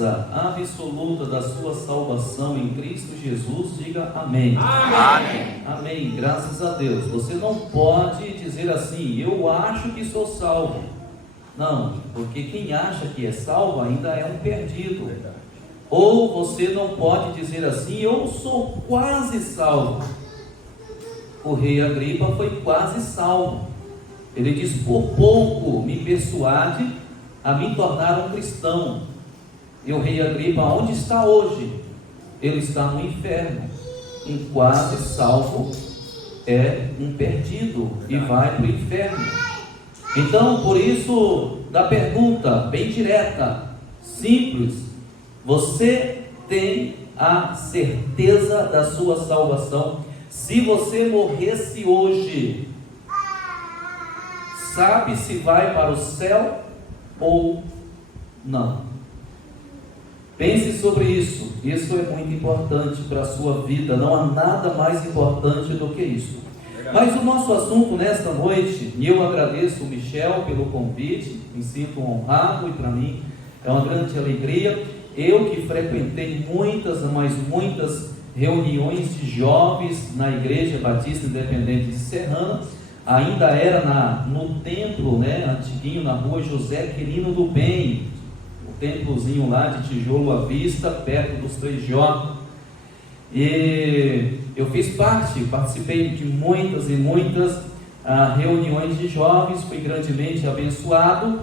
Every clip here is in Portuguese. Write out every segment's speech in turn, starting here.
certeza absoluta da sua salvação em Cristo Jesus, diga amém. Amém. Amém, graças a Deus. Você não pode dizer assim, eu acho que sou salvo. Não, porque quem acha que é salvo ainda é um perdido. Ou você não pode dizer assim, eu sou quase salvo. O rei Agripa foi quase salvo. Ele diz, por pouco me persuade a me tornar um cristão. E o rei Agripa, onde está hoje? Ele está no inferno. Um quase salvo é um perdido e vai para o inferno. Então, por isso, da pergunta bem direta, simples, você tem a certeza da sua salvação. Se você morresse hoje, sabe se vai para o céu ou não? Pense sobre isso. Isso é muito importante para a sua vida. Não há nada mais importante do que isso. Mas o nosso assunto nesta noite, e eu agradeço o Michel pelo convite, me sinto honrado e para mim é uma grande alegria. Eu que frequentei muitas reuniões de jovens na Igreja Batista Independente de Serrana, ainda era no templo, antiguinho, na rua José Quirino do Bem, o templozinho lá de tijolo à vista, perto dos 3J. E eu participei de muitas e muitas reuniões de jovens, fui grandemente abençoado.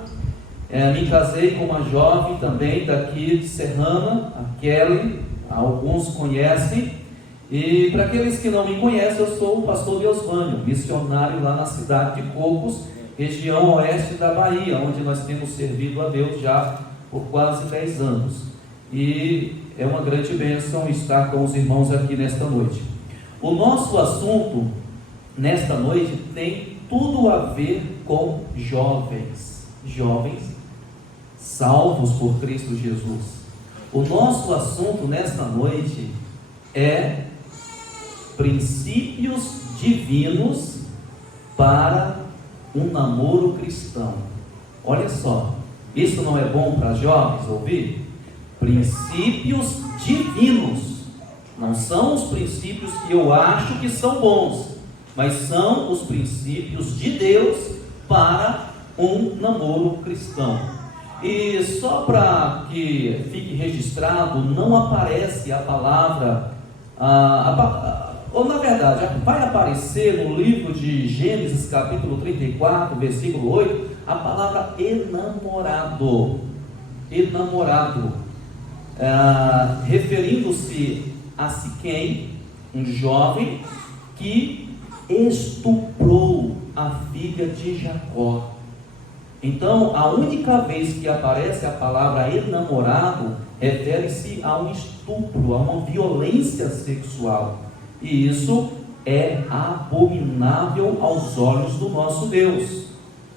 Me casei com uma jovem também daqui de Serrana, a Kelly, alguns conhecem. E para aqueles que não me conhecem, eu sou o pastor Deusvânio, missionário lá na cidade de Cocos, região oeste da Bahia, onde nós temos servido a Deus já por quase 10 anos. E é uma grande bênção estar com os irmãos aqui nesta noite. O nosso assunto nesta noite tem tudo a ver com jovens salvos por Cristo Jesus. O nosso assunto nesta noite é princípios divinos para um namoro cristão. Olha só, isso não é bom para jovens ouvir? Princípios divinos, não são os princípios que eu acho que são bons, mas são os princípios de Deus para um namoro cristão. E só para que fique registrado, não aparece a palavra, ou na verdade, vai aparecer no livro de Gênesis capítulo 34, versículo 8, a palavra enamorado, referindo-se a Siquém, um jovem que estuprou a filha de Jacó. Então, a única vez que aparece a palavra enamorado, refere-se a um estupro, a uma violência sexual. E isso é abominável aos olhos do nosso Deus.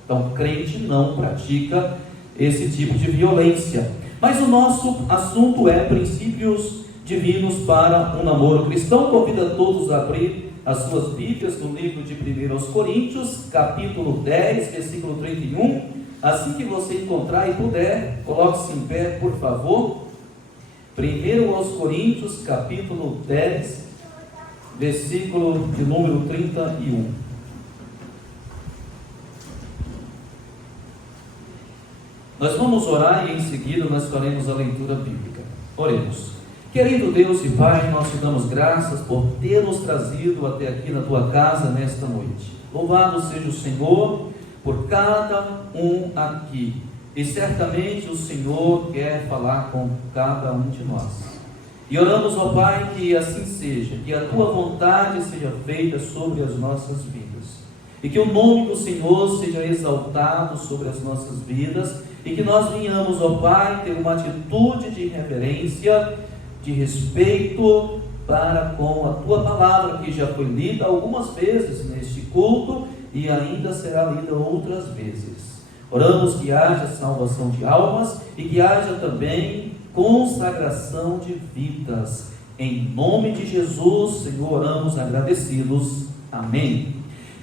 Então, crente não pratica esse tipo de violência. Mas o nosso assunto é princípios divinos para um namoro cristão. Convido a todos a abrir as suas Bíblias no livro de 1 Coríntios, capítulo 10, versículo 31. Assim que você encontrar e puder, coloque-se em pé, por favor. 1 Coríntios, capítulo 10, versículo de número 31. Nós vamos orar e em seguida nós faremos a leitura bíblica. Oremos. Querido Deus e Pai, nós te damos graças por ter nos trazido até aqui na tua casa nesta noite. Louvado seja o Senhor por cada um aqui. E certamente o Senhor quer falar com cada um de nós. E oramos, ó Pai, que assim seja, que a tua vontade seja feita sobre as nossas vidas. E que o nome do Senhor seja exaltado sobre as nossas vidas. E que nós venhamos, ó Pai, ter uma atitude de reverência, de respeito para com a tua palavra, que já foi lida algumas vezes neste culto e ainda será lida outras vezes. Oramos que haja salvação de almas e que haja também consagração de vidas. Em nome de Jesus, Senhor, oramos agradecidos. Amém.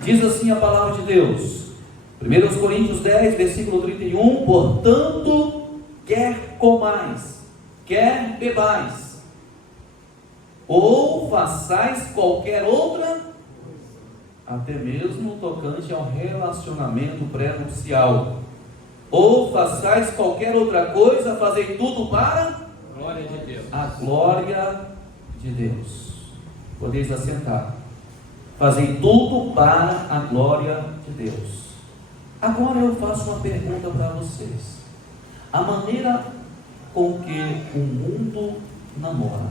Diz assim a palavra de Deus, 1 Coríntios 10, versículo 31, portanto, quer comais, quer bebais, ou façais qualquer outra, até mesmo tocante ao relacionamento pré-nupcial, ou façais qualquer outra coisa, fazei tudo para Glória de Deus. a glória de Deus. Podeis assentar. Fazem tudo para a glória de Deus. Agora eu faço uma pergunta para vocês. A maneira com que o mundo namora,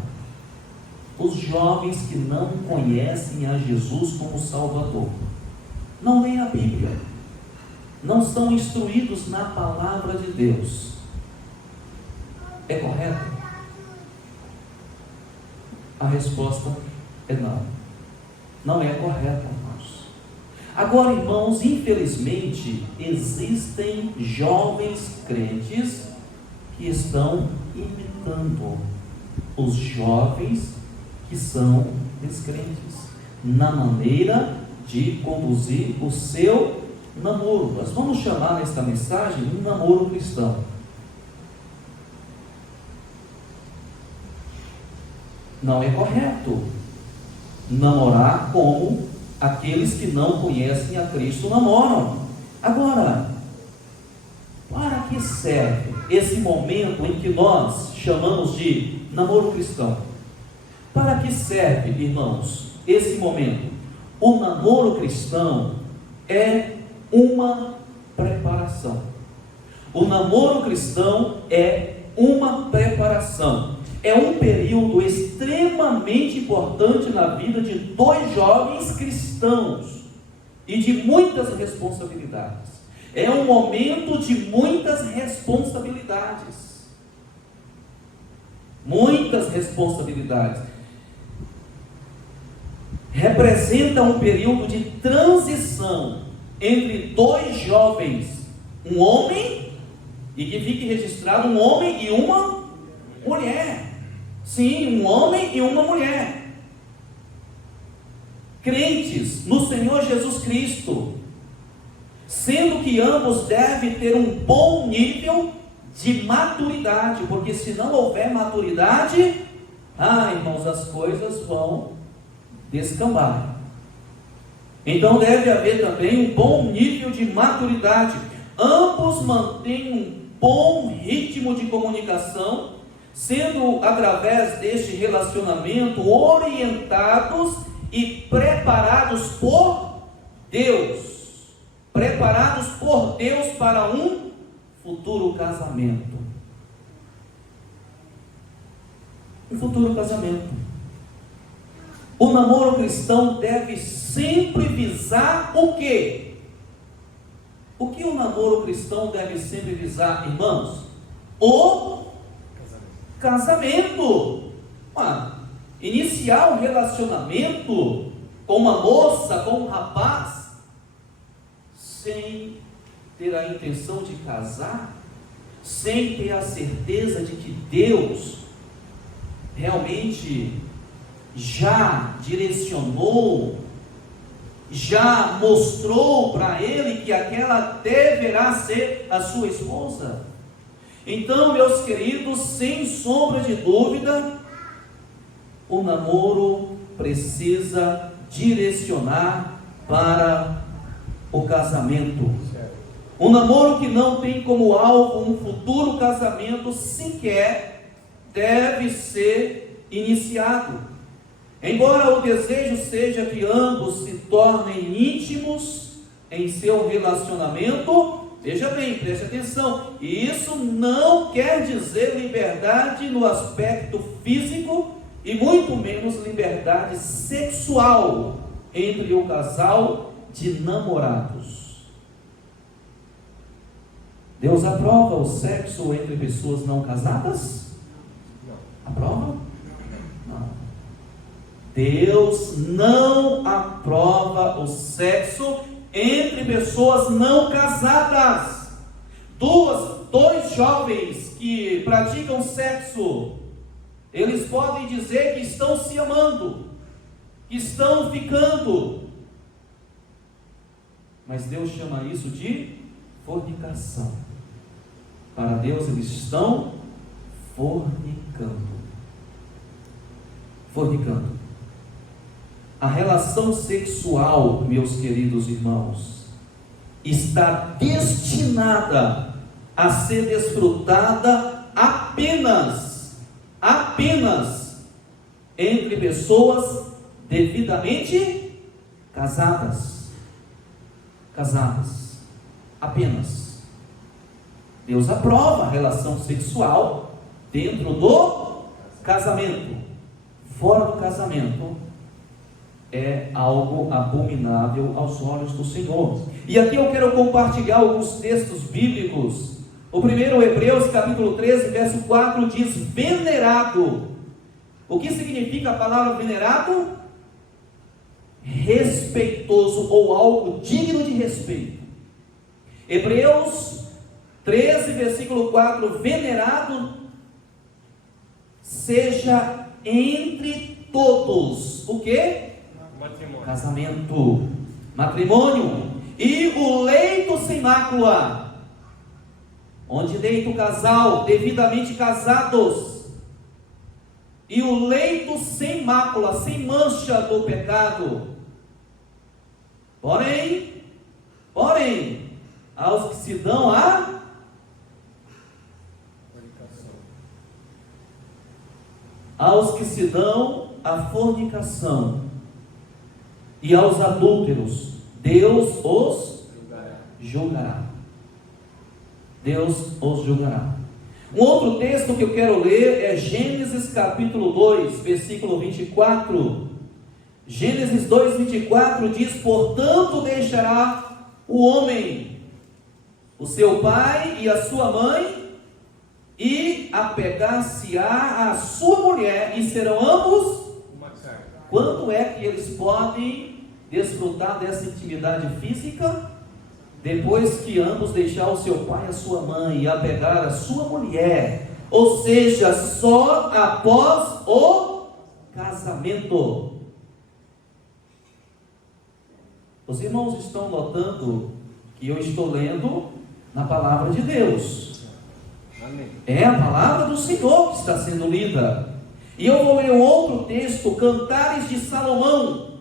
os jovens que não conhecem a Jesus como Salvador, não leem a Bíblia, não são instruídos na palavra de Deus, é correto? A resposta é não. Não é correto, irmãos. Agora, irmãos, infelizmente, existem jovens crentes que estão imitando os jovens que são descrentes na maneira de conduzir o seu namoro. Nós vamos chamar nesta mensagem um namoro cristão. Não é correto namorar como aqueles que não conhecem a Cristo namoram. Agora, para que serve esse momento em que nós chamamos de namoro cristão? Para que serve, irmãos, esse momento? O namoro cristão é uma preparação. O namoro cristão é uma preparação. É um período extremamente importante na vida de dois jovens cristãos e de muitas responsabilidades. É um momento de muitas responsabilidades. Muitas responsabilidades. Representa um período de transição entre dois jovens, um homem, e que fique registrado um homem e uma mulher. Sim, um homem e uma mulher. Crentes no Senhor Jesus Cristo, sendo que ambos devem ter um bom nível de maturidade, porque se não houver maturidade, irmãos, as coisas vão descambar. Então deve haver também um bom nível de maturidade. Ambos mantêm um bom ritmo de comunicação, sendo através deste relacionamento orientados e preparados por Deus. Preparados por Deus para um futuro casamento. Um futuro casamento. O namoro cristão deve sempre visar o quê? O que o namoro cristão deve sempre visar, irmãos? O casamento. Iniciar um relacionamento com uma moça, com um rapaz, sem ter a intenção de casar, sem ter a certeza de que Deus realmente já direcionou, já mostrou para ele que aquela deverá ser a sua esposa. Então, meus queridos, sem sombra de dúvida, o namoro precisa direcionar para o casamento. Um namoro que não tem como alvo um futuro casamento sequer deve ser iniciado. Embora o desejo seja que ambos se tornem íntimos em seu relacionamento, veja bem, preste atenção, isso não quer dizer liberdade no aspecto físico e muito menos liberdade sexual entre o casal de namorados. Deus aprova o sexo entre pessoas não casadas? Não. Aprova? Não. Deus não aprova o sexo entre pessoas não casadas. Dois jovens que praticam sexo, eles podem dizer que estão se amando, que estão ficando, mas Deus chama isso de fornicação. Para Deus eles estão fornicando. fornicando. Fornicando. A relação sexual, meus queridos irmãos, está destinada a ser desfrutada apenas entre pessoas devidamente casadas. Apenas. Deus aprova a relação sexual dentro do casamento. Fora do casamento é algo abominável aos olhos do Senhor. E aqui eu quero compartilhar alguns textos bíblicos. O primeiro, Hebreus capítulo 13, verso 4, diz venerado. O que significa a palavra venerado? Respeitoso ou algo digno de respeito. Hebreus 13, versículo 4, venerado seja entre todos. O que? Casamento, matrimônio. E o leito sem mácula, onde deita o casal devidamente casados, e o leito sem mácula, sem mancha do pecado. Porém, aos que se dão a fornicação e aos adúlteros, Deus os julgará. Deus os julgará. Um outro texto que eu quero ler é Gênesis capítulo 2, versículo 24. Gênesis 2, 24 diz: portanto deixará o homem o seu pai e a sua mãe, e apegar-se-á à sua mulher, e serão ambos uma carne. Quando é que eles podem desfrutar dessa intimidade física? Depois que ambos deixar o seu pai e a sua mãe e apegar a sua mulher, ou seja, só após o casamento. Os irmãos estão notando que eu estou lendo na palavra de Deus. Amém. É a palavra do Senhor que está sendo lida. E eu vou ler um outro texto, Cantares de Salomão,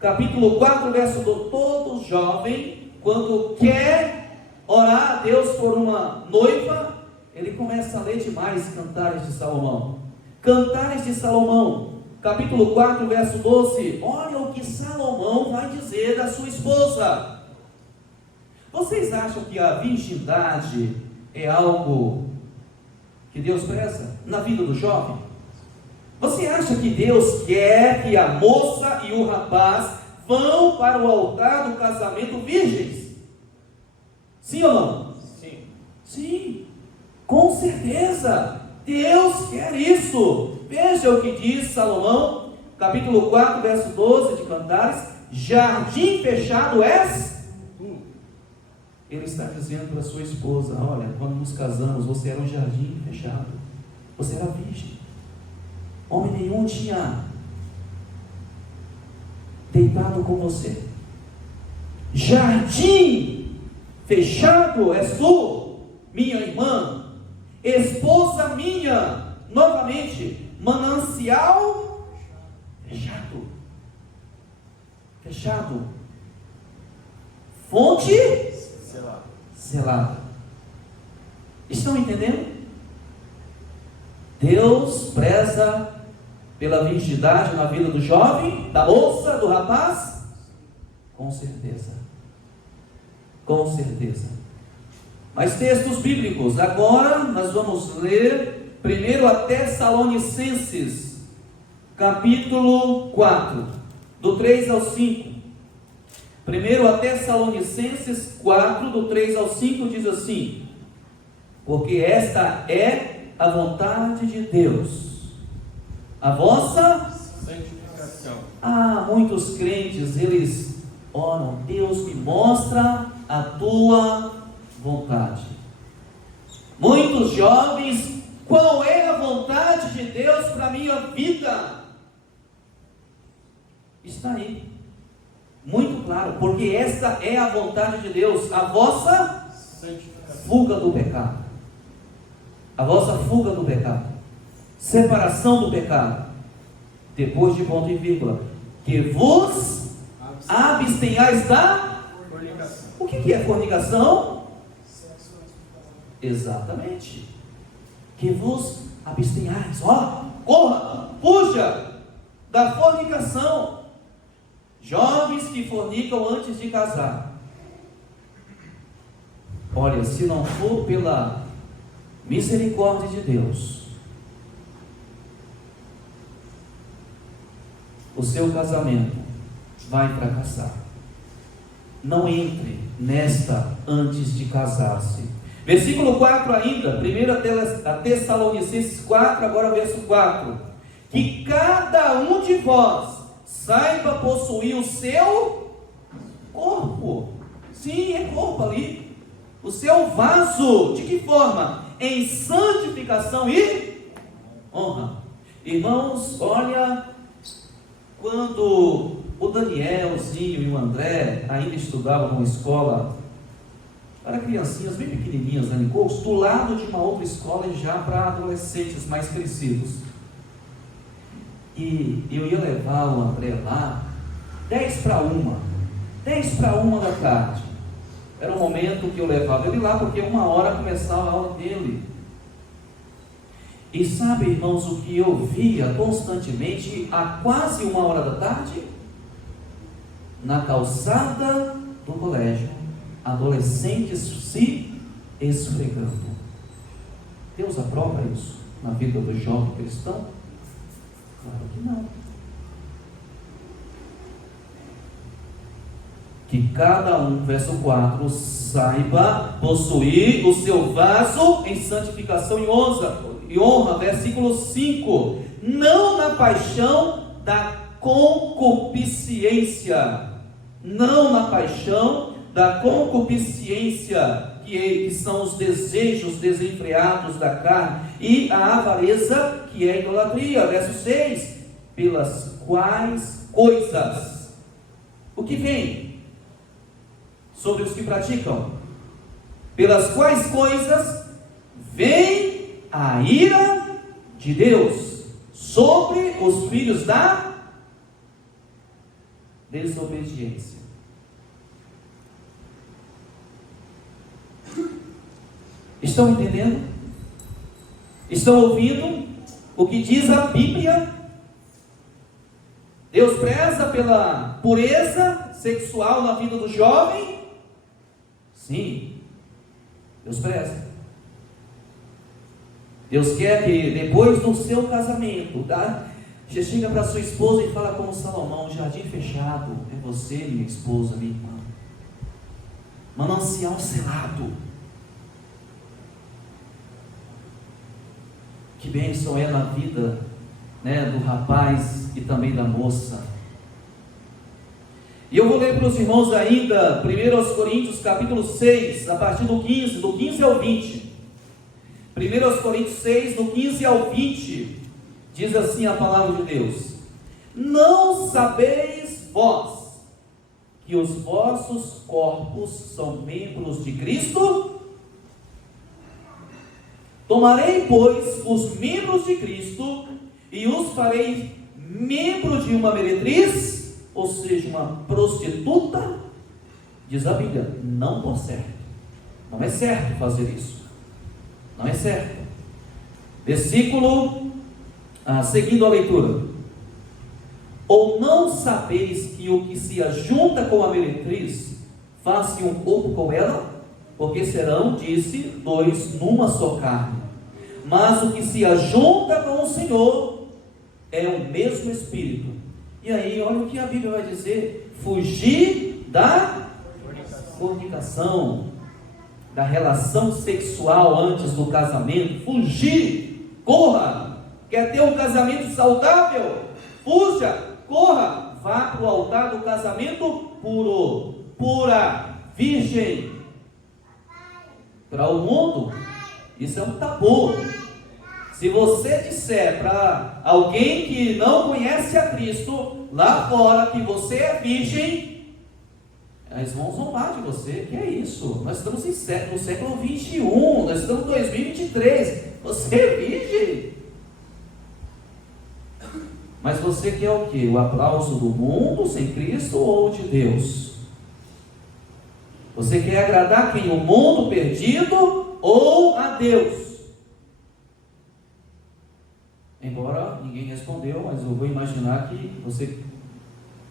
capítulo 4, verso 2. Todo jovem, quando quer orar a Deus por uma noiva, ele começa a ler demais Cantares de Salomão. Cantares de Salomão, capítulo 4, verso 12. Olha o que Salomão vai dizer da sua esposa. Vocês acham que a virgindade é algo que Deus preza na vida do jovem? Você acha que Deus quer que a moça e o rapaz vão para o altar do casamento virgens? Sim ou não? Sim. Sim, com certeza. Deus quer isso. Veja o que diz Salomão, capítulo 4, verso 12 de Cantares: jardim fechado és. Ele está dizendo para sua esposa: olha, quando nos casamos, você era um jardim fechado, você era virgem, homem nenhum tinha deitado com você. Jardim fechado és tu, minha irmã, esposa minha. Novamente, manancial fechado, fonte selada. Estão entendendo? Deus preza pela virgindade na vida do jovem, da moça, do rapaz? Com certeza. Com certeza. Mais textos bíblicos. Agora nós vamos ler primeiro a Tessalonicenses, capítulo 4, do 3 ao 5. Primeiro a Tessalonicenses 4, do 3 ao 5, diz assim: porque esta é a vontade de Deus, a vossa santificação. Muitos crentes, eles oram: Deus me mostra a tua vontade. Muitos jovens: qual é a vontade de Deus para a minha vida? Está aí, muito claro, porque esta é a vontade de Deus, a vossa fuga do pecado. a vossa fuga do pecado, separação do pecado, depois de ponto e vírgula, que vos abstenhais da fornicação. O que é fornicação? Exatamente. Que vos abstenhais, corra, fuja da fornicação. Jovens que fornicam antes de casar. Olha, se não for pela misericórdia de Deus, o seu casamento vai fracassar. Não entre nesta antes de casar-se. Versículo 4 ainda, 1 Tessalonicenses 4, agora verso 4. Que cada um de vós saiba possuir o seu corpo. Sim, é corpo ali. O seu vaso. De que forma? Em santificação e honra. Irmãos, olha, quando o Danielzinho e o André ainda estudavam numa escola para criancinhas bem pequenininhas, né, Nicole, do lado de uma outra escola já para adolescentes mais crescidos. E eu ia levar o André lá 10 para 1 da tarde. Era o momento que eu levava ele lá, porque 1h começava a aula dele. E sabe, irmãos, o que eu via constantemente há quase 1h da tarde? Na calçada do colégio, adolescentes se esfregando. Deus aprova isso na vida do jovem cristão? Claro que não. Que cada um, verso 4, saiba possuir o seu vaso em santificação e honra, versículo 5, não na paixão da concupiscência, não na paixão da concupiscência, que são os desejos desenfreados da carne, e a avareza, que é a idolatria, verso 6, pelas quais coisas, o que vem sobre os que praticam, pelas quais coisas vem a ira de Deus sobre os filhos da desobediência. Estão entendendo? Estão ouvindo o que diz a Bíblia? Deus preza pela pureza sexual na vida do jovem? Sim, Deus preza. Deus quer que depois do seu casamento, você chega para sua esposa e fala como Salomão: jardim fechado é você, minha esposa, minha irmã, manancial selado. Que bênção é na vida, né, do rapaz e também da moça. E eu vou ler para os irmãos ainda 1 Coríntios capítulo 6, a partir do 15 ao 20. 1 Coríntios 6, do 15 ao 20, diz assim a palavra de Deus: não sabeis vós que os vossos corpos são membros de Cristo? Tomarei, pois, os membros de Cristo e os farei membros de uma meretriz, ou seja, uma prostituta? Diz a Bíblia, não por certo. Não é certo fazer isso. Não é certo. Versículo, seguindo a leitura. Ou não sabeis que o que se ajunta com a meretriz faz-se um corpo com ela? Porque serão, disse, dois numa só carne. Mas o que se ajunta com o Senhor é o mesmo Espírito. E aí, olha o que a Bíblia vai dizer: fugir da fornicação, da relação sexual antes do casamento. Fugir, corra. Quer ter um casamento saudável? Fuja, corra, vá para o altar do casamento puro, pura, virgem. Para o mundo, isso é um tabu. Se você disser para alguém que não conhece a Cristo lá fora que você é virgem, eles vão zombar de você. Que é isso? Nós estamos no século 21, nós estamos em 2023. Você é virgem. Mas você quer o quê? O aplauso do mundo sem Cristo ou de Deus? Você quer agradar quem? O mundo perdido ou a Deus? Embora ninguém respondeu, mas eu vou imaginar que você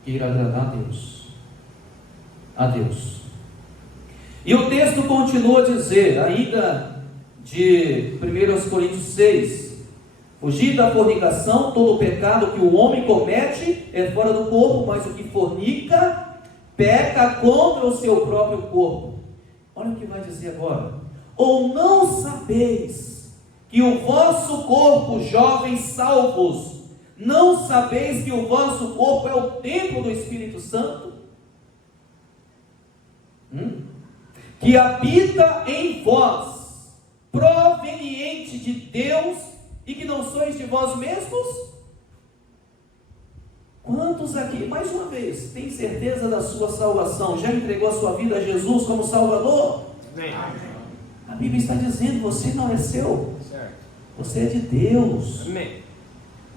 queira agradar a Deus. A Deus. E o texto continua a dizer, ainda de 1 Coríntios 6, fugir da fornicação, todo o pecado que o homem comete é fora do corpo, mas o que fornica, peca contra o seu próprio corpo. Olha o que vai dizer agora. Ou não sabeis que o vosso corpo, jovens salvos, não sabeis que o vosso corpo é o templo do Espírito Santo? Que habita em vós, proveniente de Deus, e que não sois de vós mesmos? Quantos aqui, mais uma vez, tem certeza da sua salvação? Já entregou a sua vida a Jesus como Salvador? Amém. A Bíblia está dizendo, você não é seu, você é de Deus. Amém.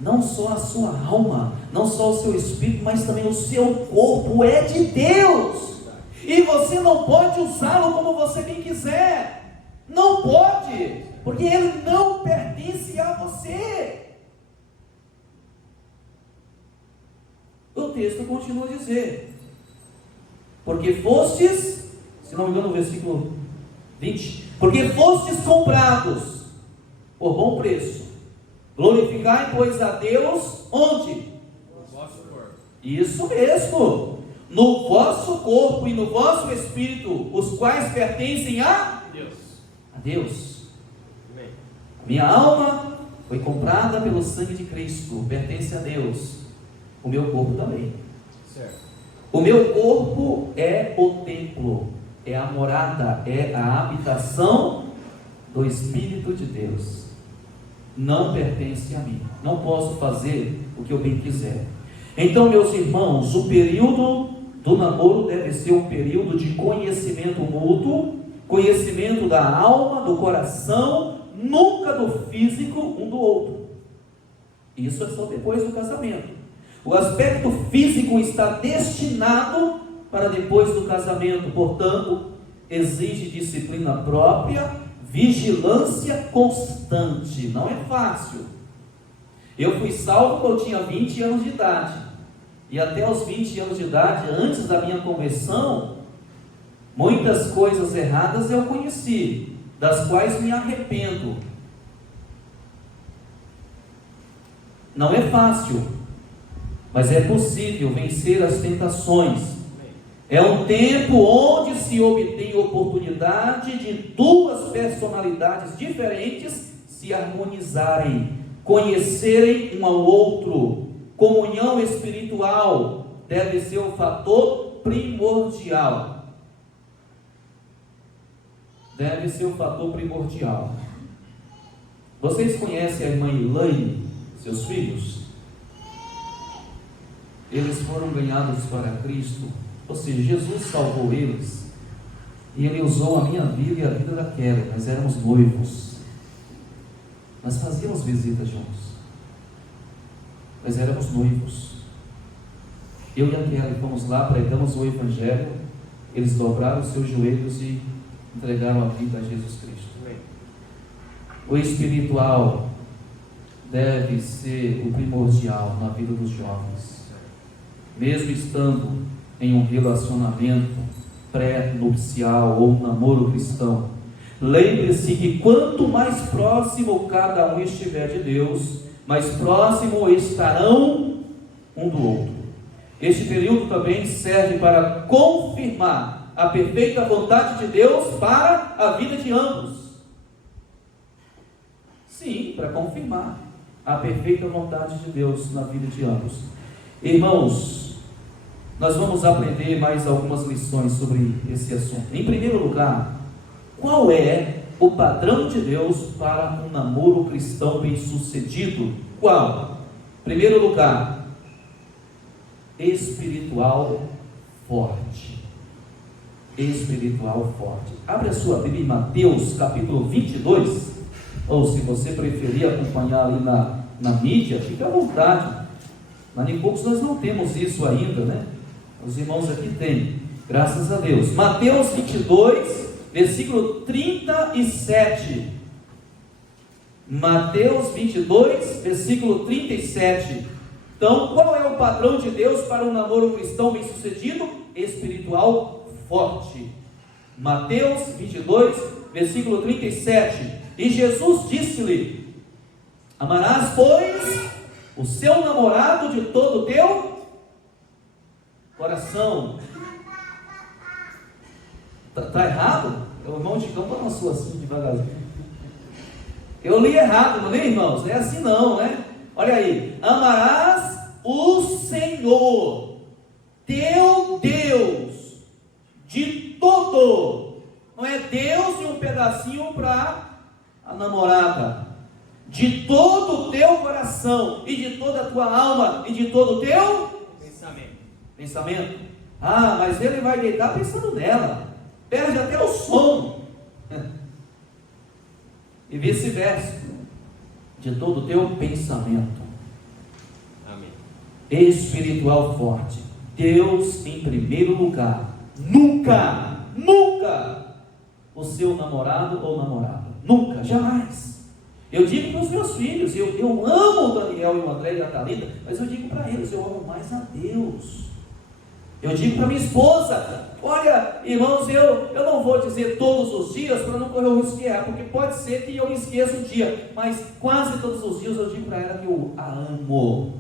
Não só a sua alma, não só o seu espírito, mas também o seu corpo é de Deus. E você não pode usá-lo como você bem quiser. Não pode, porque ele não pertence a você. O texto continua a dizer: porque fostes, se não me engano, no versículo 20, porque fostes comprados por bom preço. Glorificai, pois, a Deus, onde? No vosso corpo. Isso mesmo. No vosso corpo e no vosso espírito, os quais pertencem a Deus. A Deus. Amém. A minha alma foi comprada pelo sangue de Cristo, pertence a Deus. O meu corpo também. Certo. O meu corpo é o templo, é a morada, é a habitação do Espírito de Deus. Não pertence a mim. Não posso fazer o que eu bem quiser. Então, meus irmãos, o período do namoro deve ser um período de conhecimento mútuo, conhecimento da alma, do coração, nunca do físico um do outro. Isso é só depois do casamento. O aspecto físico está destinado para depois do casamento, portanto, exige disciplina própria, vigilância constante. Não é fácil. Eu fui salvo quando eu tinha 20 anos de idade. E até os 20 anos de idade, antes da minha conversão, muitas coisas erradas eu conheci, das quais me arrependo. Não é fácil, mas é possível vencer as tentações. É um tempo onde se obtém oportunidade de duas personalidades diferentes se harmonizarem, conhecerem um ao outro. Comunhão espiritual deve ser o fator primordial. Deve ser o fator primordial. Vocês conhecem a irmã Elaine, seus filhos? Eles foram ganhados para Cristo, ou seja, Jesus salvou eles, e Ele usou a minha vida e a vida da Kelly. Nós éramos noivos, nós fazíamos visitas juntos. Nós éramos noivos. Eu e a Kelly fomos lá, pregamos o Evangelho. Eles dobraram os seus joelhos e entregaram a vida a Jesus Cristo. O espiritual deve ser o primordial na vida dos jovens, mesmo estando em um relacionamento pré-nupcial ou um namoro cristão. Lembre-se que quanto mais próximo cada um estiver de Deus, mais próximo estarão um do outro. Este período também serve para confirmar a perfeita vontade de Deus para a vida de ambos. Sim, para confirmar a perfeita vontade de Deus na vida de ambos. Irmãos, nós vamos aprender mais algumas lições sobre esse assunto. Em primeiro lugar, qual é o padrão de Deus para um namoro cristão bem sucedido? Qual? Primeiro lugar, espiritual forte. Espiritual forte. Abre a sua Bíblia em Mateus capítulo 22. ou se você preferir acompanhar ali na mídia, fique à vontade. Na Nicocos nós não temos isso ainda, né? Os irmãos aqui têm, graças a Deus. Mateus 22, versículo 37. Mateus 22, versículo 37. Então, qual é o padrão de Deus para um namoro cristão bem-sucedido? Espiritual forte. Mateus 22, versículo 37. E Jesus disse-lhe: amarás, pois, o seu namorado de todo o teu coração. Está errado? O irmão Chicão balançou assim devagarzinho. Eu li errado, não li, irmãos? É assim não, né? Olha aí: amarás o Senhor teu Deus de todo. Não é Deus e um pedacinho para a namorada. De todo o teu coração, e de toda a tua alma, e de todo o teu pensamento. Ah, mas ele vai deitar pensando nela, perde até o sono. E vice-versa, de todo o teu pensamento. Amém. Espiritual forte. Deus em primeiro lugar. Nunca o seu namorado ou namorada. Nunca, jamais. Eu digo para os meus filhos, eu amo o Daniel e o André e a Thalita, mas eu digo para eles, eu amo mais a Deus. Eu digo para minha esposa: olha, irmãos, eu não vou dizer todos os dias para não correr o risco de errar, porque pode ser que eu me esqueça um dia, mas quase todos os dias eu digo para ela que eu a amo.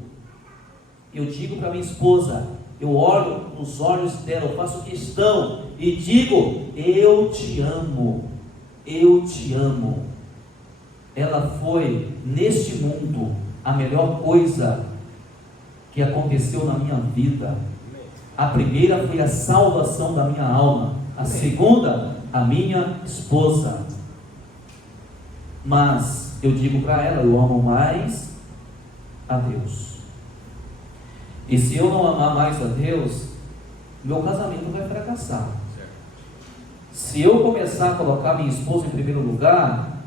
Eu digo para minha esposa, eu olho nos olhos dela, eu faço questão e digo: eu te amo, eu te amo. Ela foi, neste mundo, a melhor coisa que aconteceu na minha vida. A primeira foi a salvação da minha alma. A segunda, a minha esposa. Mas eu digo para ela: eu amo mais a Deus. E se eu não amar mais a Deus, meu casamento vai fracassar. Se eu começar a colocar minha esposa em primeiro lugar,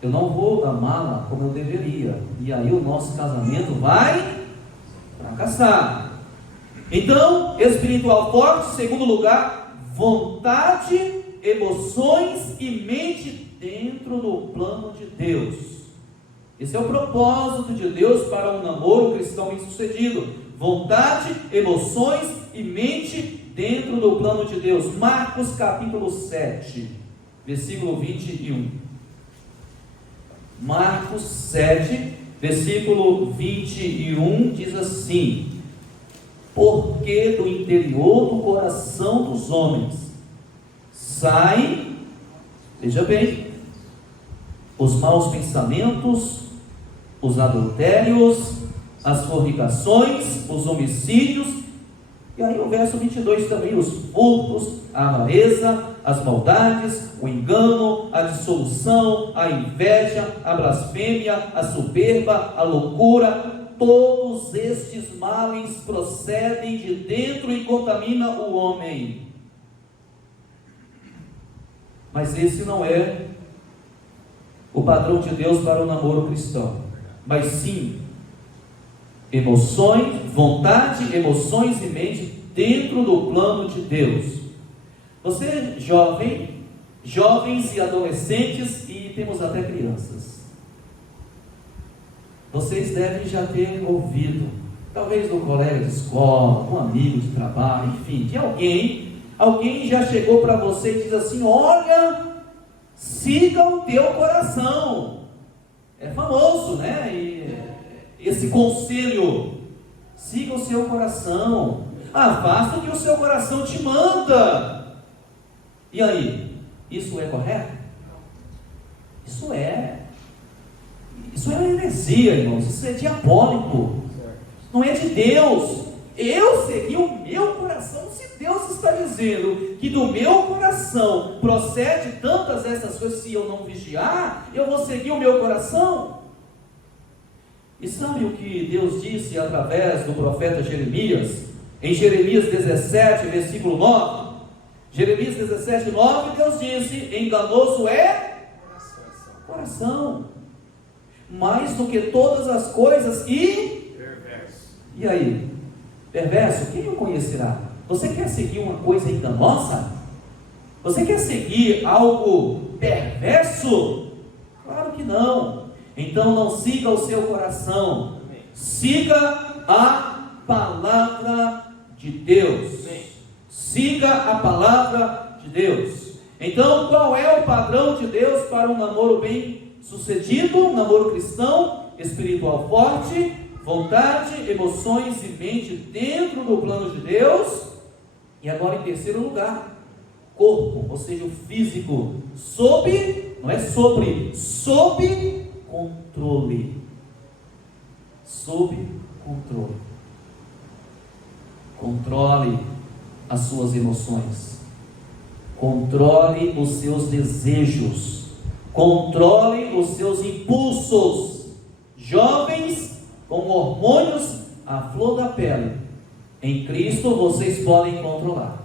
eu não vou amá-la como eu deveria, e aí o nosso casamento vai fracassar. Então, espiritual forte, segundo lugar, vontade, emoções e mente dentro do plano de Deus. Esse é o propósito de Deus para um namoro cristão bem-sucedido: vontade, emoções e mente dentro do plano de Deus. Marcos capítulo 7, versículo 21. Marcos 7, versículo 21 diz assim: porque do interior do coração dos homens saem, veja bem, os maus pensamentos, os adultérios, as fornicações, os homicídios, e aí o verso 22 também: os furtos, a avareza, as maldades, o engano, a dissolução, a inveja, a blasfêmia, a soberba, a loucura. Todos estes males procedem de dentro e contaminam o homem. Mas esse não é o padrão de Deus para o namoro cristão, mas sim emoções, vontade, emoções e mente dentro do plano de Deus. Você jovens e adolescentes, e temos até crianças, vocês devem já ter ouvido, talvez do colega de escola, um amigo de trabalho, enfim, de alguém já chegou para você e diz assim: olha, siga o teu coração. É famoso, né? E esse conselho: siga o seu coração, faça o que o seu coração te manda. E aí, isso é correto? Isso é uma heresia, irmãos. Isso é diabólico, não é de Deus. Eu segui o meu coração. Se Deus está dizendo que do meu coração procede tantas essas coisas, se eu não vigiar, eu vou seguir o meu coração. E sabe o que Deus disse através do profeta Jeremias? Em Jeremias 17, versículo 9. Jeremias 17, 9, Deus disse: enganoso é coração. Mais do que todas as coisas e Perverso. E aí? Perverso, quem o conhecerá? Você quer seguir uma coisa enganosa? Você quer seguir algo perverso? Claro que não. Então não siga o seu coração. Amém. Siga a palavra de Deus. Amém. Siga a palavra de Deus. Então, qual é o padrão de Deus para um namoro bem sucedido, um namoro cristão, espiritual forte, vontade, emoções e mente dentro do plano de Deus? E agora, em terceiro lugar, corpo, ou seja, o físico, não é sob controle. Sob controle. Controle as suas emoções. Controle os seus desejos. Controle os seus impulsos. Jovens com hormônios à flor da pele, em Cristo vocês podem controlar.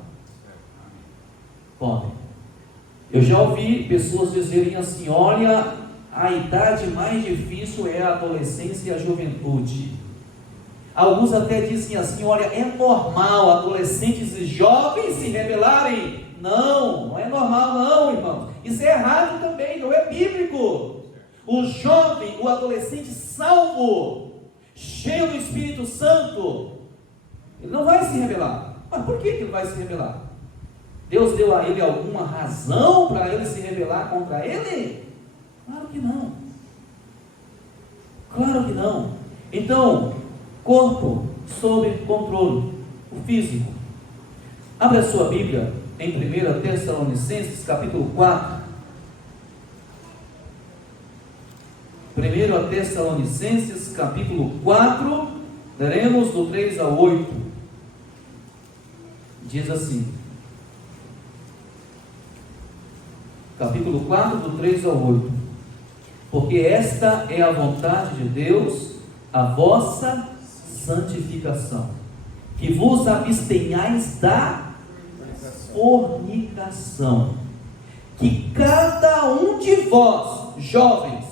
Podem. Eu já ouvi pessoas dizerem assim: olha, a idade mais difícil é a adolescência e a juventude. Alguns até dizem assim: olha, é normal adolescentes e jovens se rebelarem. Não é normal não, irmãos. Isso é errado também, não é bíblico. O jovem, o adolescente salvo, cheio do Espírito Santo, ele não vai se rebelar. Mas por que ele vai se rebelar? Deus deu a ele alguma razão para ele se rebelar contra ele? Claro que não. Claro que não. Então, corpo sob controle, o físico. Abre a sua Bíblia em 1 Tessalonicenses capítulo 4. 1 Tessalonicenses capítulo 4, leremos do 3 ao 8. Diz assim, capítulo 4, do 3 ao 8: porque esta é a vontade de Deus, a vossa santificação, que vos abstenhais da fornicação, que cada um de vós, jovens,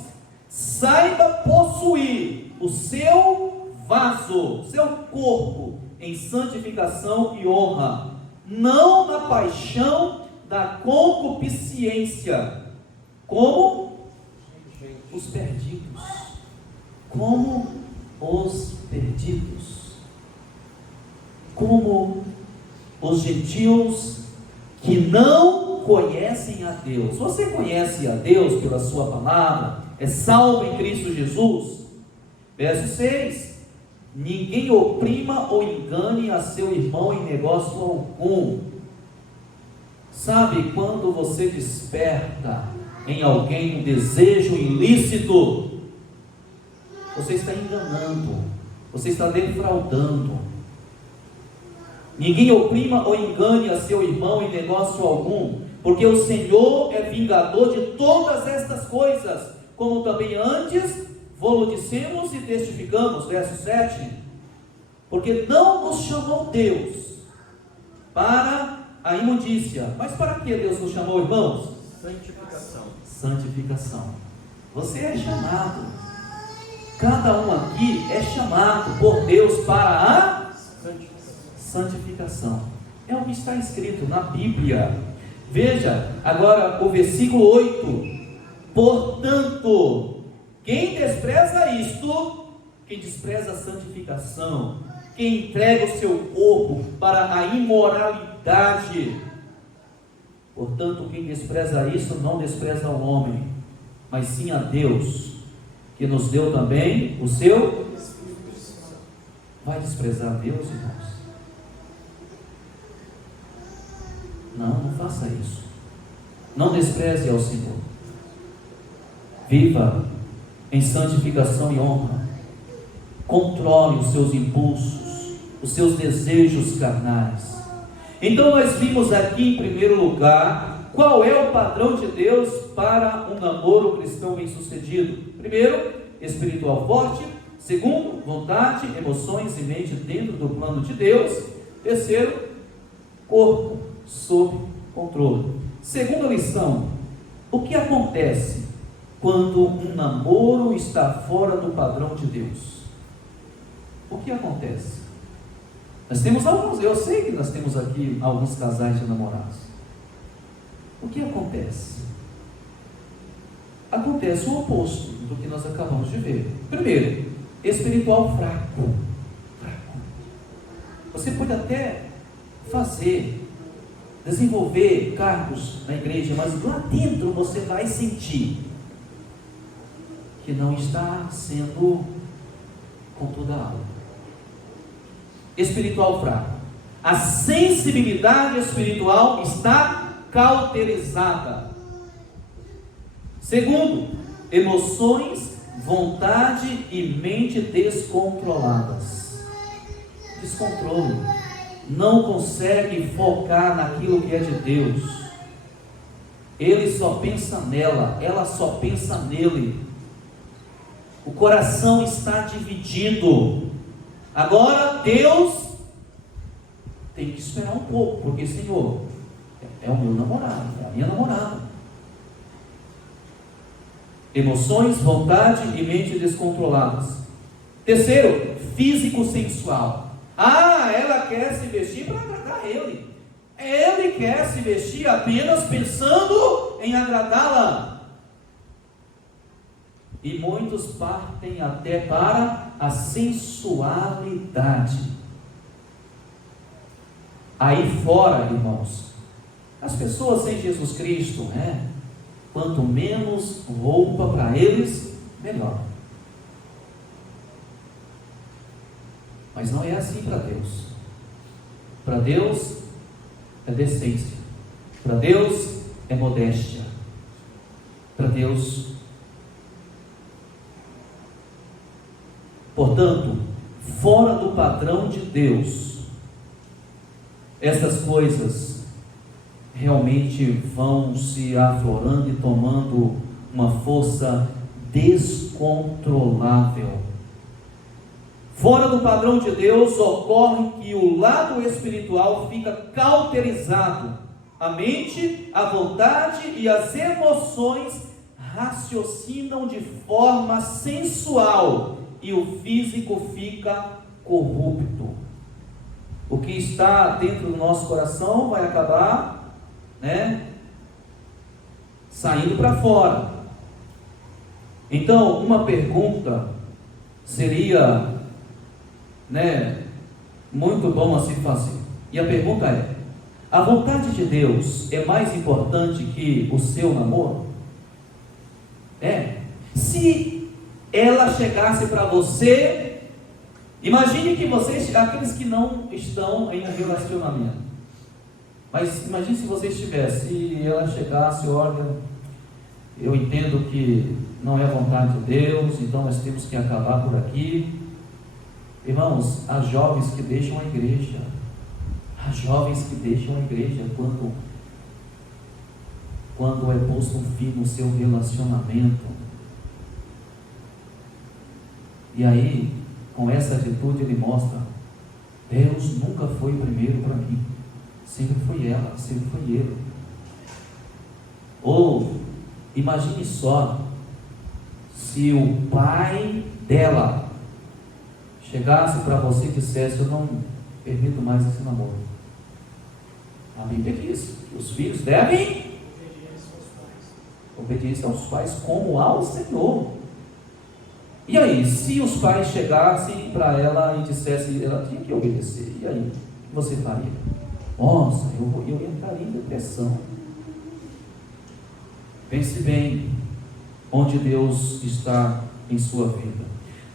saiba possuir o seu vaso, seu corpo, em santificação e honra, não na paixão da concupiscência, como os perdidos, como os perdidos, como os gentios que não conhecem a Deus. Você conhece a Deus pela sua palavra? É salvo em Cristo Jesus? Verso 6: ninguém oprima ou engane a seu irmão em negócio algum. Sabe, quando você desperta em alguém um desejo ilícito, você está enganando, você está defraudando. Ninguém oprima ou engane a seu irmão em negócio algum, porque o Senhor é vingador de todas estas coisas, como também antes vô-lo dissemos e testificamos. Verso 7: porque não nos chamou Deus para a imundícia. Mas para que Deus nos chamou, irmãos? Santificação. Santificação. Você é chamado, cada um aqui é chamado por Deus para a santificação. É o que está escrito na Bíblia. Veja agora o versículo 8: portanto, quem despreza isto, quem despreza a santificação, quem entrega o seu corpo para a imoralidade, portanto, quem despreza isso não despreza o homem, mas sim a Deus, que nos deu também o seu. Vai desprezar Deus, irmãos? Não faça isso. Não despreze ao Senhor. Viva em santificação e honra. Controle os seus impulsos, os seus desejos carnais. Então nós vimos aqui, em primeiro lugar, qual é o padrão de Deus para um namoro cristão bem sucedido. Primeiro, espiritual forte. Segundo, vontade, emoções e mente dentro do plano de Deus. Terceiro, corpo sob controle. Segunda lição: o que acontece quando um namoro está fora do padrão de Deus? O que acontece? Nós temos alguns, eu sei que nós temos aqui alguns casais de namorados. O que acontece? Acontece o oposto do que nós acabamos de ver. Primeiro, espiritual fraco. Você pode até desenvolver cargos na igreja, mas lá dentro você vai sentir que não está sendo com toda a alma. Espiritual fraco. A sensibilidade espiritual está cauterizada. Segundo, emoções, vontade e mente descontroladas. Descontrole. Não consegue focar naquilo que é de Deus. Ele só pensa nela, ela só pensa nele. O coração está dividido. Agora Deus tem que esperar um pouco, porque Senhor, é o meu namorado, é a minha namorada. Emoções, vontade e mente descontroladas. Terceiro, físico sensual. Ela quer se vestir para agradar ele. Ele quer se vestir apenas pensando em agradá-la. E muitos partem até para a sensualidade. Aí fora, irmãos, as pessoas sem Jesus Cristo, quanto menos roupa para eles, melhor. Mas não é assim para Deus. Para Deus é decência. Para Deus é modéstia. Para Deus, portanto, fora do padrão de Deus, essas coisas realmente vão se aflorando e tomando uma força descontrolável. Fora do padrão de Deus, ocorre que o lado espiritual fica cauterizado. A mente, a vontade e as emoções raciocinam de forma sensual e o físico fica corrupto. O que está dentro do nosso coração vai acabar, saindo para fora. Então, uma pergunta seria, muito bom a se fazer. E a pergunta é: a vontade de Deus é mais importante que o seu namoro? Se ela chegasse para você, imagine que vocês, aqueles que não estão em um relacionamento, mas imagine se você estivesse, e ela chegasse: olha, eu entendo que não é a vontade de Deus, então nós temos que acabar por aqui. Irmãos, há jovens que deixam a igreja, quando é posto um fim no seu relacionamento. E aí, com essa atitude, ele mostra: Deus nunca foi primeiro para mim, sempre foi ela, sempre foi ele. Ou, imagine só, se o pai dela chegasse para você e dissesse: eu não permito mais esse namoro. A Bíblia diz que os filhos devem obediência aos pais como ao Senhor. E aí, se os pais chegassem para ela e dissessem, ela tinha que obedecer, e aí, o que você faria? Nossa, eu entraria em depressão. Pense bem onde Deus está em sua vida.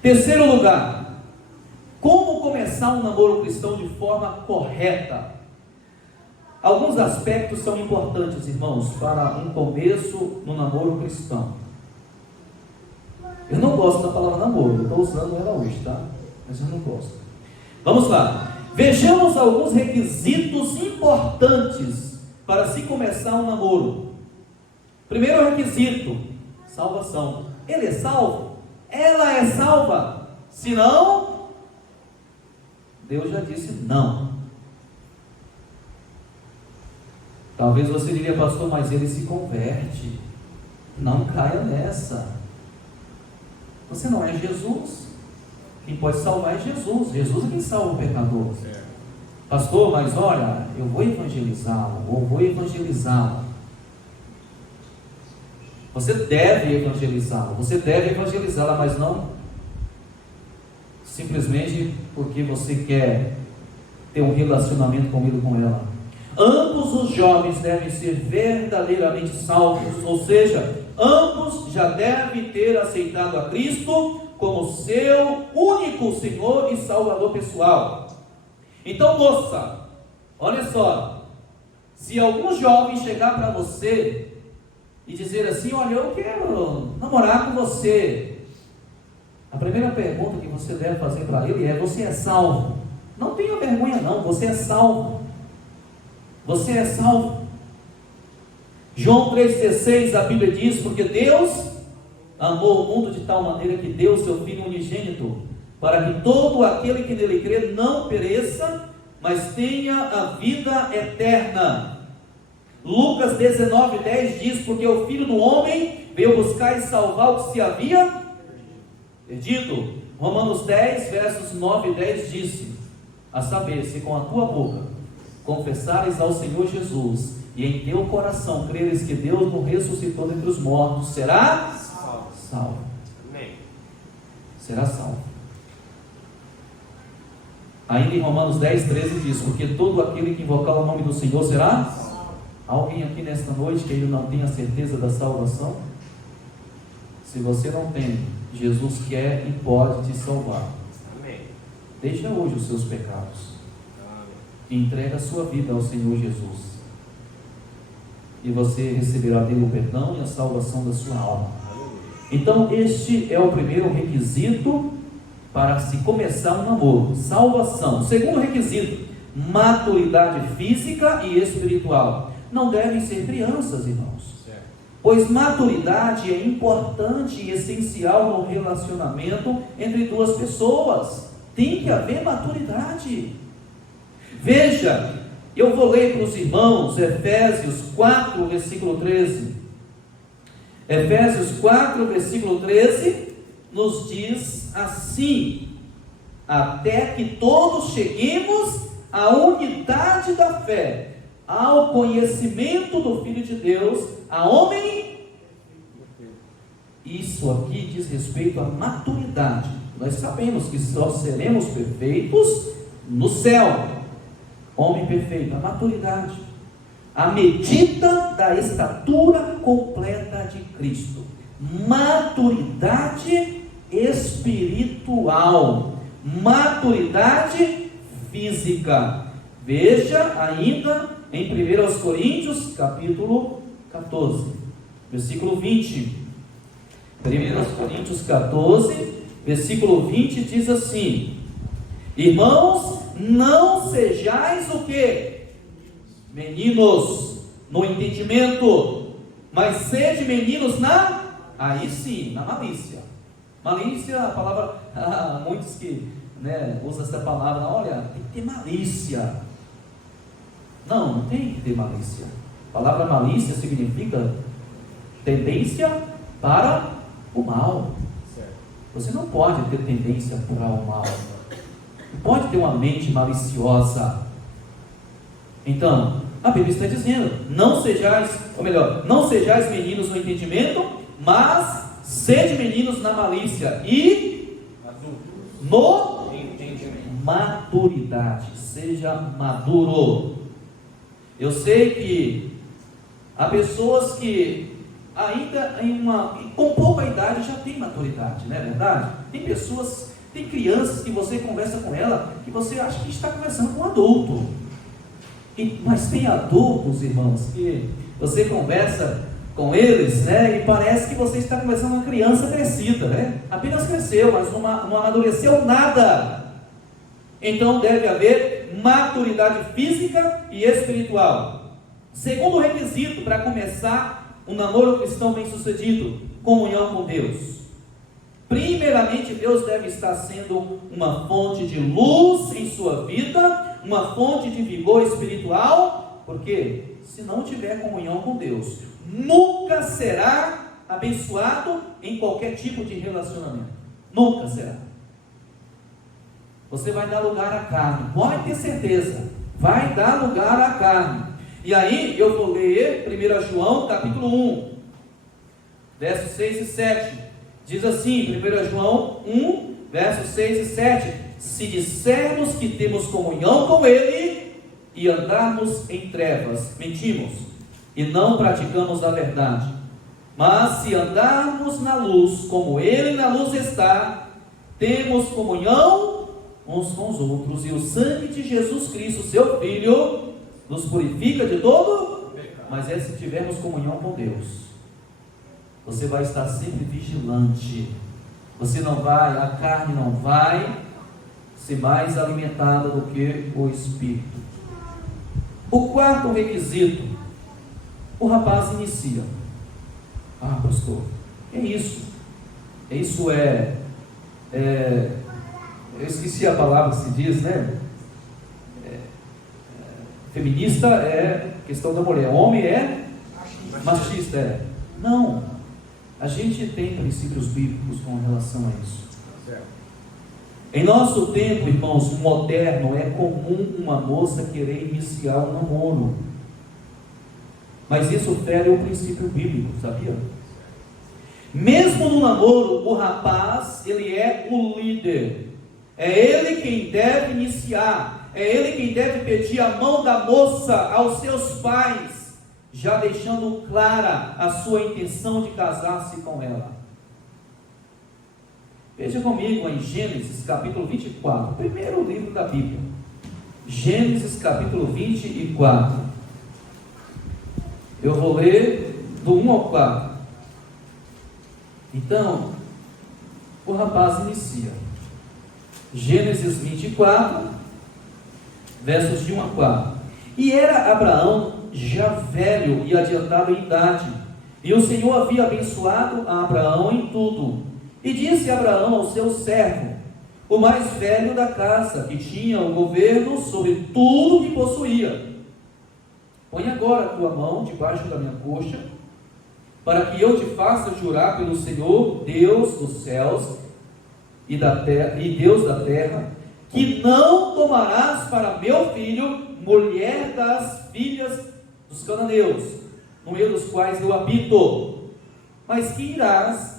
Terceiro lugar, como começar um namoro cristão de forma correta? Alguns aspectos são importantes, irmãos, para um começo no namoro cristão. Eu não gosto da palavra namoro, eu estou usando ela hoje, tá? Mas eu não gosto. Vamos lá. Vejamos alguns requisitos importantes para se começar um namoro. Primeiro requisito: salvação. Ele é salvo? Ela é salva? Se não, Deus já disse não. Talvez você diria: pastor, mas ele se converte. Não caia nessa. Você não é Jesus. Quem pode salvar é Jesus. Jesus é quem salva o pecador. Pastor, mas olha, eu vou evangelizá-lo, ou vou evangelizá-la. Você deve evangelizá-lo, você deve evangelizá-la, mas não simplesmente porque você quer ter um relacionamento comigo, com ela. Ambos os jovens devem ser verdadeiramente salvos, ou seja, ambos já devem ter aceitado a Cristo como seu único Senhor e Salvador pessoal. Então, moça, olha só, se algum jovem chegar para você e dizer assim: olha, eu quero namorar com você, a primeira pergunta que você deve fazer para ele é: você é salvo? Não tenha vergonha não, você é salvo. Você é salvo. João 3,16, a Bíblia diz: porque Deus amou o mundo de tal maneira que deu o seu Filho unigênito, para que todo aquele que nele crê não pereça, mas tenha a vida eterna. Lucas 19,10 diz: porque o Filho do Homem veio buscar e salvar o que se havia perdido. Romanos 10, versos 9 e 10 disse: a saber, se com a tua boca confessares ao Senhor Jesus, e em teu coração creres que Deus o ressuscitou dentre os mortos, será salvo. Amém. Será salvo. Ainda em Romanos 10, 13 diz: porque todo aquele que invocar o nome do Senhor será salvo. Alguém aqui nesta noite que ainda não tem a certeza da salvação? Se você não tem, Jesus quer e pode te salvar. Amém. Deixa hoje os seus pecados. Amém. Entrega a sua vida ao Senhor Jesus, e você receberá dele o perdão e a salvação da sua alma. Então, este é o primeiro requisito para se começar um namoro: salvação. O segundo requisito: maturidade física e espiritual. Não devem ser crianças, irmãos, pois maturidade é importante e essencial no relacionamento entre duas pessoas. Tem que haver maturidade. Veja, eu vou ler para os irmãos Efésios 4, versículo 13. Efésios 4, versículo 13 nos diz assim: até que todos cheguemos à unidade da fé, ao conhecimento do Filho de Deus, a homem. Isso aqui diz respeito à maturidade. Nós sabemos que só seremos perfeitos no céu. Homem perfeito, a maturidade, a medida da estatura completa de Cristo. Maturidade espiritual, maturidade física. Veja ainda em 1 Coríntios capítulo 14, versículo 20. 1 Coríntios 14, versículo 20 diz assim: irmãos, não sejais o que? Meninos no entendimento, mas sede meninos aí sim, na malícia. Malícia, a palavra, muitos que usam essa palavra: olha, tem que ter malícia. Não tem que ter malícia. A palavra malícia significa tendência para o mal. Você não pode ter tendência para o mal. Não pode ter uma mente maliciosa. Então, a Bíblia está dizendo: não sejais meninos no entendimento, mas sede meninos na malícia e no maturidade. Seja maduro. Eu sei que há pessoas que ainda com pouca idade já tem maturidade, não é verdade? Tem crianças que você conversa com ela que você acha que está conversando com um adulto. Mas tem adultos, irmãos, que você conversa com eles, e parece que você está conversando com uma criança crescida, apenas cresceu, mas não amadureceu nada. Então deve haver maturidade física e espiritual. Segundo requisito para começar um namoro cristão bem sucedido: comunhão com Deus. Primeiramente, Deus deve estar sendo uma fonte de luz em sua vida, uma fonte de vigor espiritual, porque se não tiver comunhão com Deus, nunca será abençoado em qualquer tipo de relacionamento. Nunca será. Você vai dar lugar à carne, pode ter certeza, vai dar lugar à carne. E aí eu vou ler 1 João capítulo 1, versos 6 e 7, diz assim, 1 João 1, versos 6 e 7, se dissermos que temos comunhão com Ele, e andarmos em trevas, mentimos, e não praticamos a verdade, mas se andarmos na luz, como Ele na luz está, temos comunhão uns com os outros, e o sangue de Jesus Cristo, seu Filho, nos purifica de todo, mas é se tivermos comunhão com Deus. Você vai estar sempre vigilante, você não vai, a carne não vai ser mais alimentada do que o Espírito. O quarto requisito, o rapaz inicia. Ah, pastor, é isso? Isso eu esqueci a palavra que se diz, né? Feminista é questão da mulher, homem é machista, Não, a gente tem princípios bíblicos com relação a isso. Em nosso tempo, irmãos, moderno, é comum uma moça querer iniciar um namoro, mas isso fere o princípio bíblico, sabia? Mesmo no namoro, o rapaz, ele é o líder, é ele quem deve iniciar, é ele quem deve pedir a mão da moça aos seus pais, já deixando clara a sua intenção de casar-se com ela. Veja comigo em Gênesis capítulo 24, primeiro livro da Bíblia, Gênesis capítulo 24, eu vou ler do 1 ao 4, então, o rapaz inicia, Gênesis 24, versos de 1 a 4, e era Abraão já velho e adiantado em idade, e o Senhor havia abençoado a Abraão em tudo. E disse Abraão ao seu servo, o mais velho da casa, que tinha o governo sobre tudo que possuía: põe agora a tua mão debaixo da minha coxa, para que eu te faça jurar pelo Senhor, Deus dos céus e da terra, e Deus da terra, que não tomarás para meu filho mulher das filhas dos cananeus, no meio dos quais eu habito, mas que irás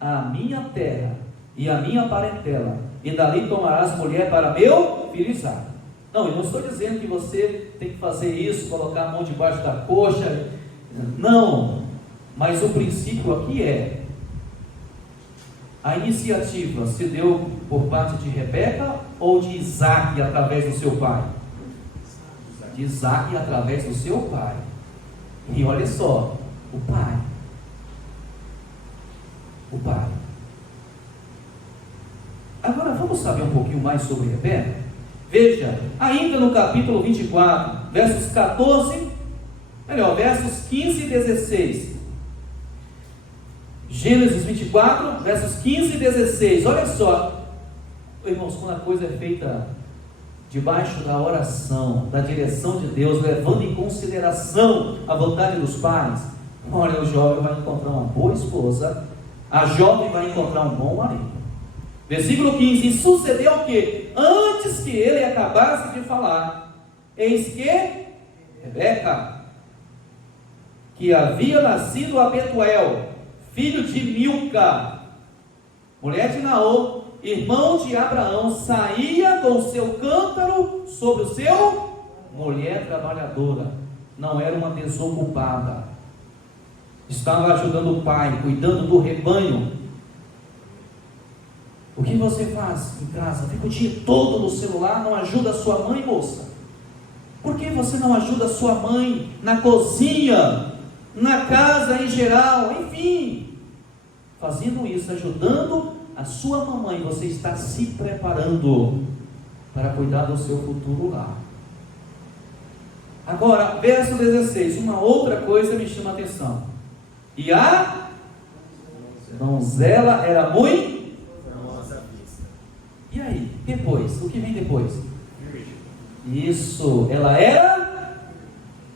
à minha terra e à minha parentela, e dali tomarás mulher para meu filho Isaque. Não, eu não estou dizendo que você tem que fazer isso, colocar a mão debaixo da coxa, não, mas o princípio aqui é, a iniciativa se deu por parte de Rebeca ou de Isaque através do seu pai? De Isaque através do seu pai. E olha só, o pai. Agora vamos saber um pouquinho mais sobre Rebeca? Veja, ainda no capítulo 24, versos 15 e 16. Gênesis 24, versos 15 e 16. Olha só, irmãos, quando a coisa é feita debaixo da oração, da direção de Deus, levando em consideração a vontade dos pais, olha, o jovem vai encontrar uma boa esposa, a jovem vai encontrar um bom marido. Versículo 15, e sucedeu o que? Antes que ele acabasse de falar, eis que Rebeca, que havia nascido a Betuel, filho de Milca, mulher de Naor, irmão de Abraão, saía com o seu cântaro sobre o seu, mulher trabalhadora, não era uma desocupada, estava ajudando o pai, cuidando do rebanho. O que você faz em casa? Fica o dia todo no celular, não ajuda a sua mãe, moça? Por que você não ajuda a sua mãe na cozinha, na casa em geral, enfim? Fazendo isso, ajudando a sua mamãe, você está se preparando para cuidar do seu futuro lá. Agora, verso 16, uma outra coisa me chama a atenção. E a donzela era muito... E aí, depois, o que vem depois? Isso, ela era...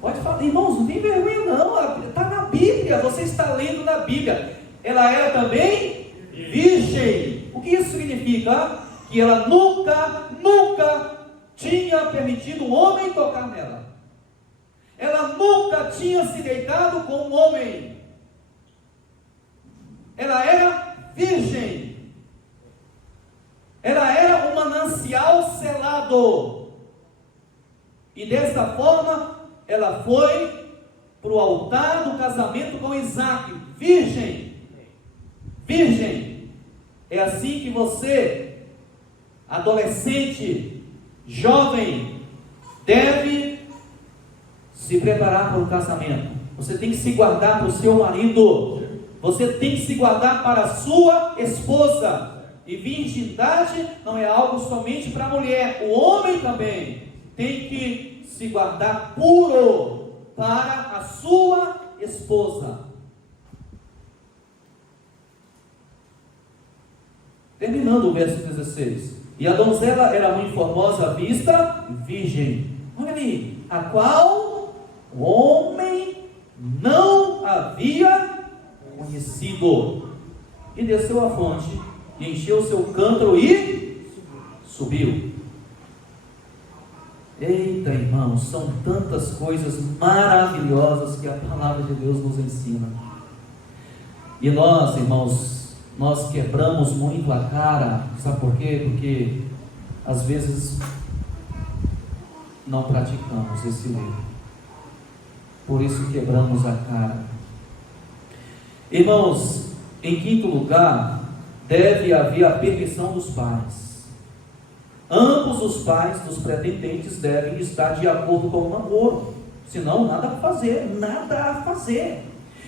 Pode falar, irmãos, não tem vergonha não, está na Bíblia. Bíblia, você está lendo na Bíblia. Ela era também virgem. O que isso significa? Que ela nunca tinha permitido um homem tocar nela. Ela nunca tinha se deitado com um homem. Ela era virgem. Ela era um manancial selado. E dessa forma, ela foi para o altar do casamento com Isaac. Virgem. Virgem. É assim que você, adolescente, jovem, deve se preparar para o casamento. Você tem que se guardar para o seu marido. Você tem que se guardar para a sua esposa. E virgindade não é algo somente para a mulher. O homem também tem que se guardar puro para a sua esposa. Terminando o verso 16. E a donzela era muito formosa à vista, virgem. Olha ali, a qual o homem não havia conhecido. E desceu à fonte, e encheu o seu cântaro e subiu. Eita, irmãos, são tantas coisas maravilhosas que a palavra de Deus nos ensina. E nós, irmãos, nós quebramos muito a cara. Sabe por quê? Porque às vezes não praticamos esse livro. Por isso quebramos a cara. Irmãos, em quinto lugar, deve haver a permissão dos pais. Ambos os pais dos pretendentes devem estar de acordo com o namoro. Senão, nada a fazer, nada a fazer.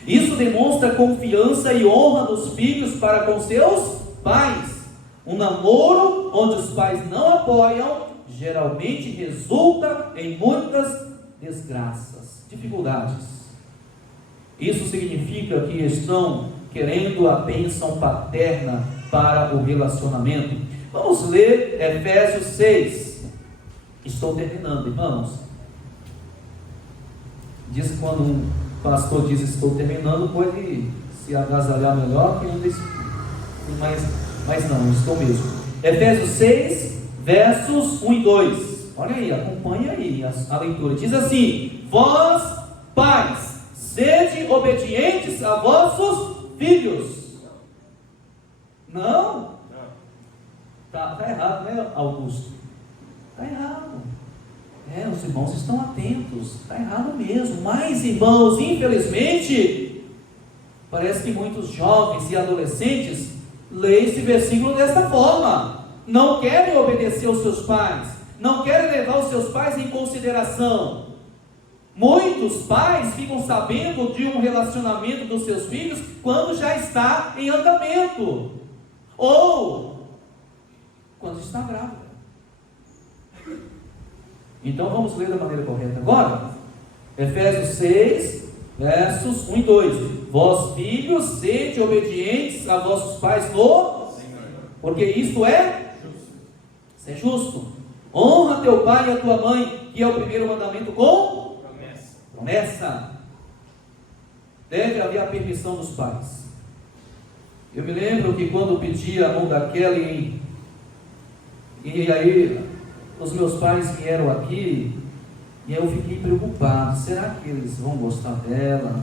Isso demonstra confiança e honra dos filhos para com seus pais. Um namoro onde os pais não apoiam, geralmente resulta em muitas desgraças, dificuldades. Isso significa que estão querendo a bênção paterna para o relacionamento. Vamos ler Efésios 6. Estou terminando, irmãos. Diz que quando um pastor diz estou terminando, pode se agasalhar melhor que ainda. Mas não, estou mesmo. Efésios 6, versos 1 e 2. Olha aí, acompanha aí a leitura. Diz assim: vós, pais, sede obedientes a vossos filhos. Não? Está errado, né, Augusto? Está errado. Os irmãos estão atentos. Está errado mesmo. Mas, irmãos, infelizmente, parece que muitos jovens e adolescentes leem esse versículo desta forma. Não querem obedecer aos seus pais. Não querem levar os seus pais em consideração. Muitos pais ficam sabendo de um relacionamento dos seus filhos quando já está em andamento. Ou quando está grávida. Então vamos ler da maneira correta agora. Efésios 6, versos 1 e 2. Vós, filhos, sede obedientes a vossos pais no Senhor, porque isto é justo. Isso é justo. Honra teu pai e a tua mãe, que é o primeiro mandamento com promessa. Deve haver a permissão dos pais. Eu me lembro que quando pedi a mão da Kelly, e aí os meus pais vieram aqui, e eu fiquei preocupado. Será que eles vão gostar dela?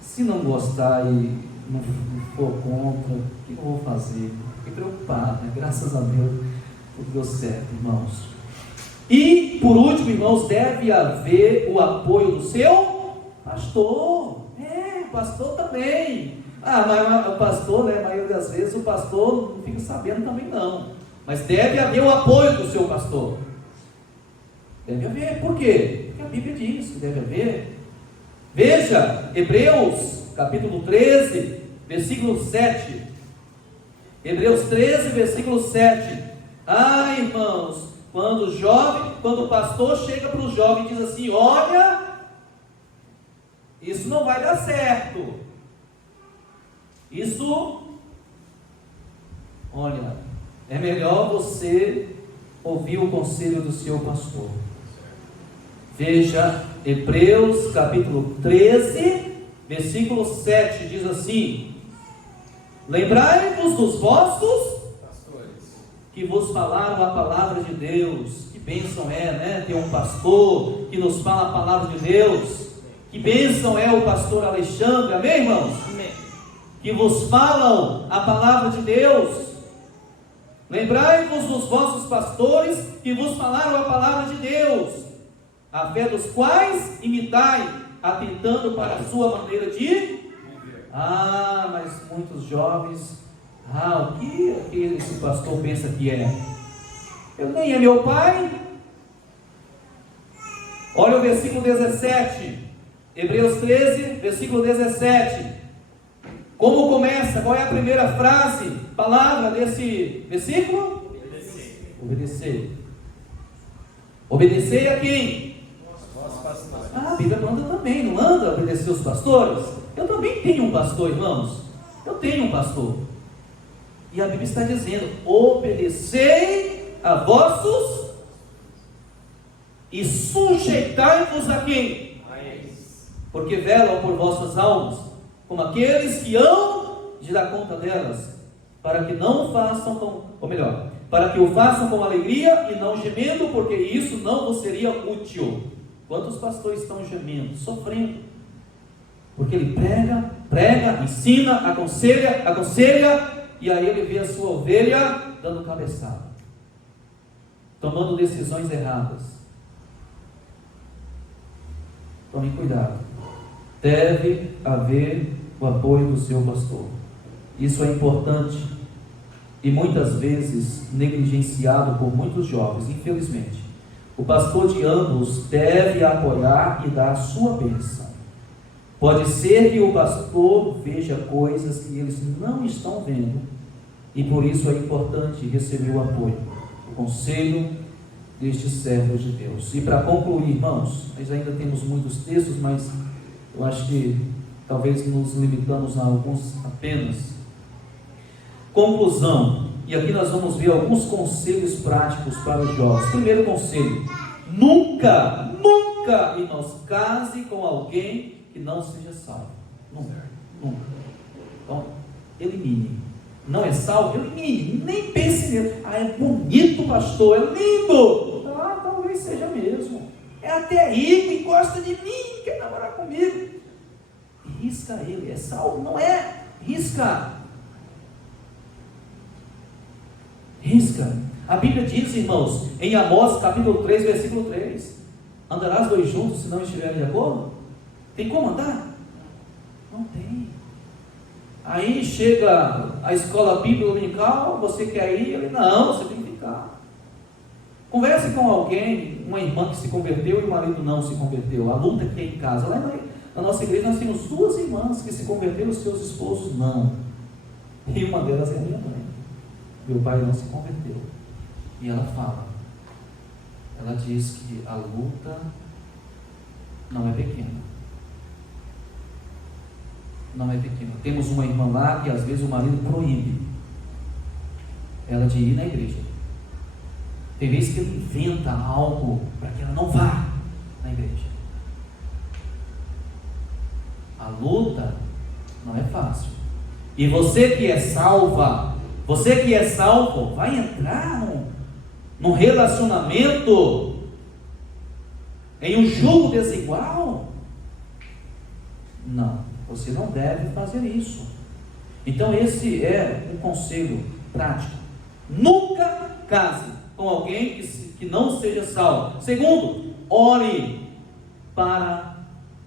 Se não gostar e não for contra, o que eu vou fazer? Fiquei preocupado, né? Graças a Deus, tudo deu certo, irmãos. E por último, irmãos, deve haver o apoio do seu pastor. Pastor também. Mas o pastor, né, a maioria das vezes o pastor não fica sabendo também não. Mas deve haver o apoio do seu pastor. Deve haver. Por quê? Porque a Bíblia diz que deve haver. Veja, Hebreus, capítulo 13, versículo 7. Hebreus 13, versículo 7. Irmãos, quando o pastor chega para o jovem e diz assim: olha, isso não vai dar certo. Olha, é melhor você ouvir o conselho do seu pastor. Veja, Hebreus capítulo 13, versículo 7 diz assim: lembrai-vos dos vossos Pastores. que vos falaram a palavra de Deus. Que bênção é, né? Ter um pastor que nos fala a palavra de Deus. Que bênção é o pastor Alexandre, amém, irmãos? Amém. Que vos falam a palavra de Deus. Lembrai-vos dos vossos pastores que vos falaram a palavra de Deus, a fé dos quais imitai, atentando para a sua maneira de viver. Mas muitos jovens, o que esse pastor pensa que é? Ele nem é meu pai. Olha o versículo 17, Hebreus 13, versículo 17. Como começa? Qual é a primeira frase, palavra desse versículo? Obedecer. Obedecer. Obedecer a quem? Nós pastores. A Bíblia manda também, não manda obedecer os pastores? Eu também tenho um pastor, irmãos. Eu tenho um pastor. E a Bíblia está dizendo: obedecei a vossos e sujeitai-vos a quem? A eles. Porque velam por vossas almas, como aqueles que hão de dar conta delas, para que não façam para que o façam com alegria e não gemendo, porque isso não vos seria útil. Quantos pastores estão gemendo, sofrendo? Porque ele prega, ensina, aconselha, e aí ele vê a sua ovelha dando cabeçada, tomando decisões erradas. Tome cuidado. Deve haver o apoio do seu pastor. Isso é importante e muitas vezes negligenciado por muitos jovens, infelizmente. O pastor de ambos deve apoiar e dar a sua bênção. Pode ser que o pastor veja coisas que eles não estão vendo, e por isso é importante receber o apoio, o conselho destes servos de Deus. E para concluir, irmãos, nós ainda temos muitos textos, mas eu acho que talvez nos limitamos a alguns apenas. Conclusão, e aqui nós vamos ver alguns conselhos práticos para os jovens. Primeiro conselho: nunca, irmãos, case com alguém que não seja salvo. Nunca. Então, elimine. Não é salvo? Elimine. Nem pense nele. É bonito, pastor, é lindo. Talvez seja mesmo. É até rico e gosta de mim, quer namorar comigo. Risca ele. É salvo? Não é. Risca. A Bíblia diz, irmãos, em Amós capítulo 3, versículo 3: andarás dois juntos se não estiverem de acordo? Tem como andar? Não tem. Aí chega a escola bíblica dominical, você quer ir? Ele: não, você tem que ficar. Converse com alguém, uma irmã que se converteu e o marido não se converteu. A luta que tem em casa. Lá na nossa igreja nós temos duas irmãs que se converteram, os seus esposos não. E uma delas é a minha mãe. Meu pai não se converteu. E ela fala, ela diz que a luta não é pequena. Não é pequena. Temos uma irmã lá que às vezes o marido proíbe ela de ir na igreja. Tem vezes que ele inventa algo para que ela não vá na igreja. A luta não é fácil. E você que é salva, você que é salvo, vai entrar num relacionamento em um jugo desigual? Não, você não deve fazer isso. Então esse é um conselho prático: nunca case com alguém que não seja salvo. Segundo, ore para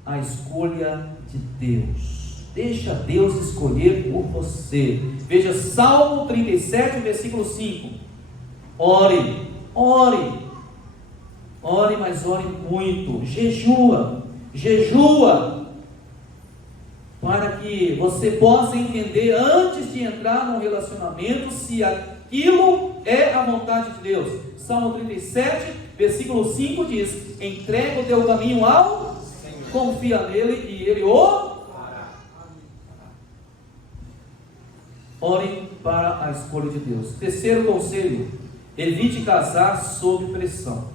a escolha de Deus. Deixa Deus escolher por você. Veja Salmo 37, versículo 5. Ore, mas ore muito. Jejua, para que você possa entender antes de entrar num relacionamento se aquilo é a vontade de Deus. Salmo 37, versículo 5 diz: entrega o teu caminho ao Senhor, confia nele e ele o ore para a escolha de Deus. Terceiro conselho: evite casar sob pressão.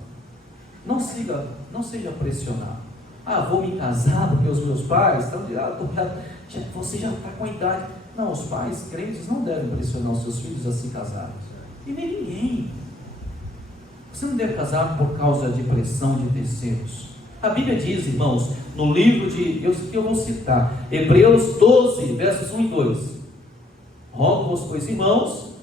Não seja pressionado. Vou me casar porque os meus pais estão você já está com a idade. Não, os pais crentes não devem pressionar os seus filhos a se casarem. E nem ninguém. Você não deve casar por causa de pressão de terceiros. A Bíblia diz, irmãos, no livro de, eu vou citar, Hebreus 12, versos 1 e 2. Rogo-vos, pois, irmãos,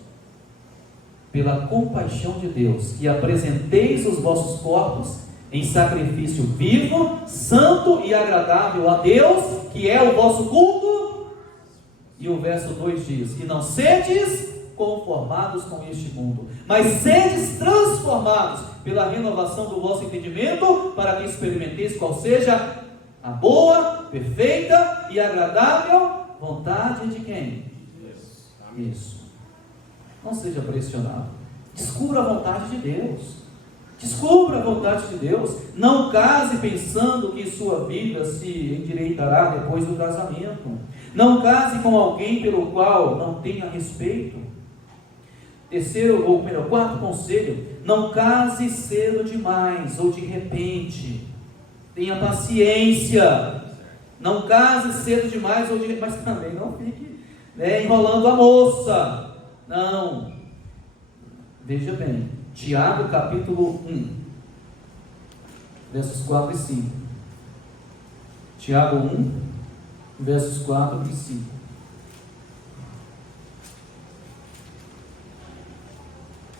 pela compaixão de Deus, que apresenteis os vossos corpos em sacrifício vivo, santo e agradável a Deus, que é o vosso culto. E o verso 2 diz: e não sedes conformados com este mundo, mas sedes transformados pela renovação do vosso entendimento, para que experimenteis qual seja a boa, perfeita e agradável vontade de quem? Isso. Não seja pressionado. Descubra a vontade de Deus. Descubra a vontade de Deus. Não case pensando que sua vida se endireitará depois do casamento. Não case com alguém pelo qual não tenha respeito. Quarto conselho: não case cedo demais ou de repente. Tenha paciência. Não case cedo demais ou de repente, mas também não fique enrolando a moça. Não. Veja bem, Tiago capítulo 1, versos 4 e 5. Tiago 1, versos 4 e 5.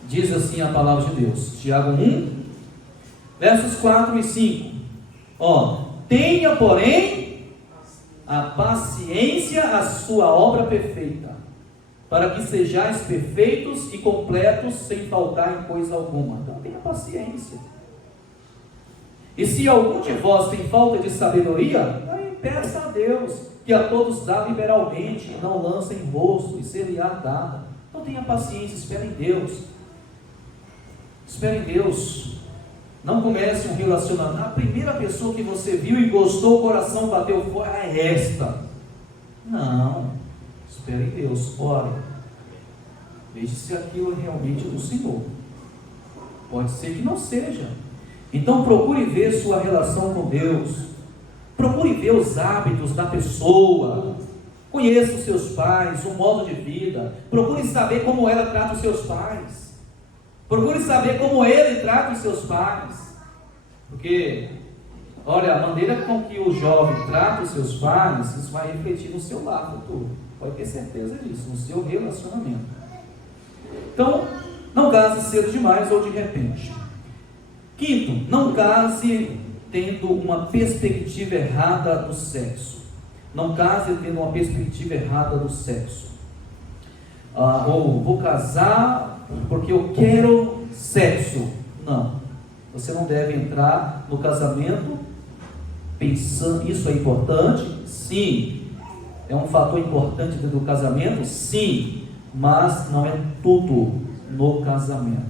Diz assim a palavra de Deus, Tiago 1, versos 4 e 5. Tenha, porém, a paciência a sua obra perfeita, para que sejais perfeitos e completos, sem faltar em coisa alguma. Então tenha paciência. E se algum de vós tem falta de sabedoria, aí peça a Deus, que a todos dá liberalmente, e não lança em rosto, e ser-lhe-á dada. Então tenha paciência, espere em Deus. Espere em Deus. Não comece um relacionamento. A primeira pessoa que você viu e gostou, o coração bateu fora, é esta. Não. Espere em Deus. Ore. Veja se aquilo é realmente do Senhor. Pode ser que não seja. Então procure ver sua relação com Deus. Procure ver os hábitos da pessoa. Conheça os seus pais, o modo de vida. Procure saber como ela trata os seus pais. Procure saber como ele trata os seus pais. Porque, olha, a maneira com que o jovem trata os seus pais, isso vai refletir no seu lar futuro. Pode ter certeza disso, no seu relacionamento. Então, não case cedo demais ou de repente. Quinto, não case tendo uma perspectiva errada do sexo. Não case tendo uma perspectiva errada do sexo. Ou vou casar porque eu quero sexo. Não. Você não deve entrar no casamento pensando, isso é importante? Sim. É um fator importante dentro do casamento? Sim. Mas não é tudo no casamento.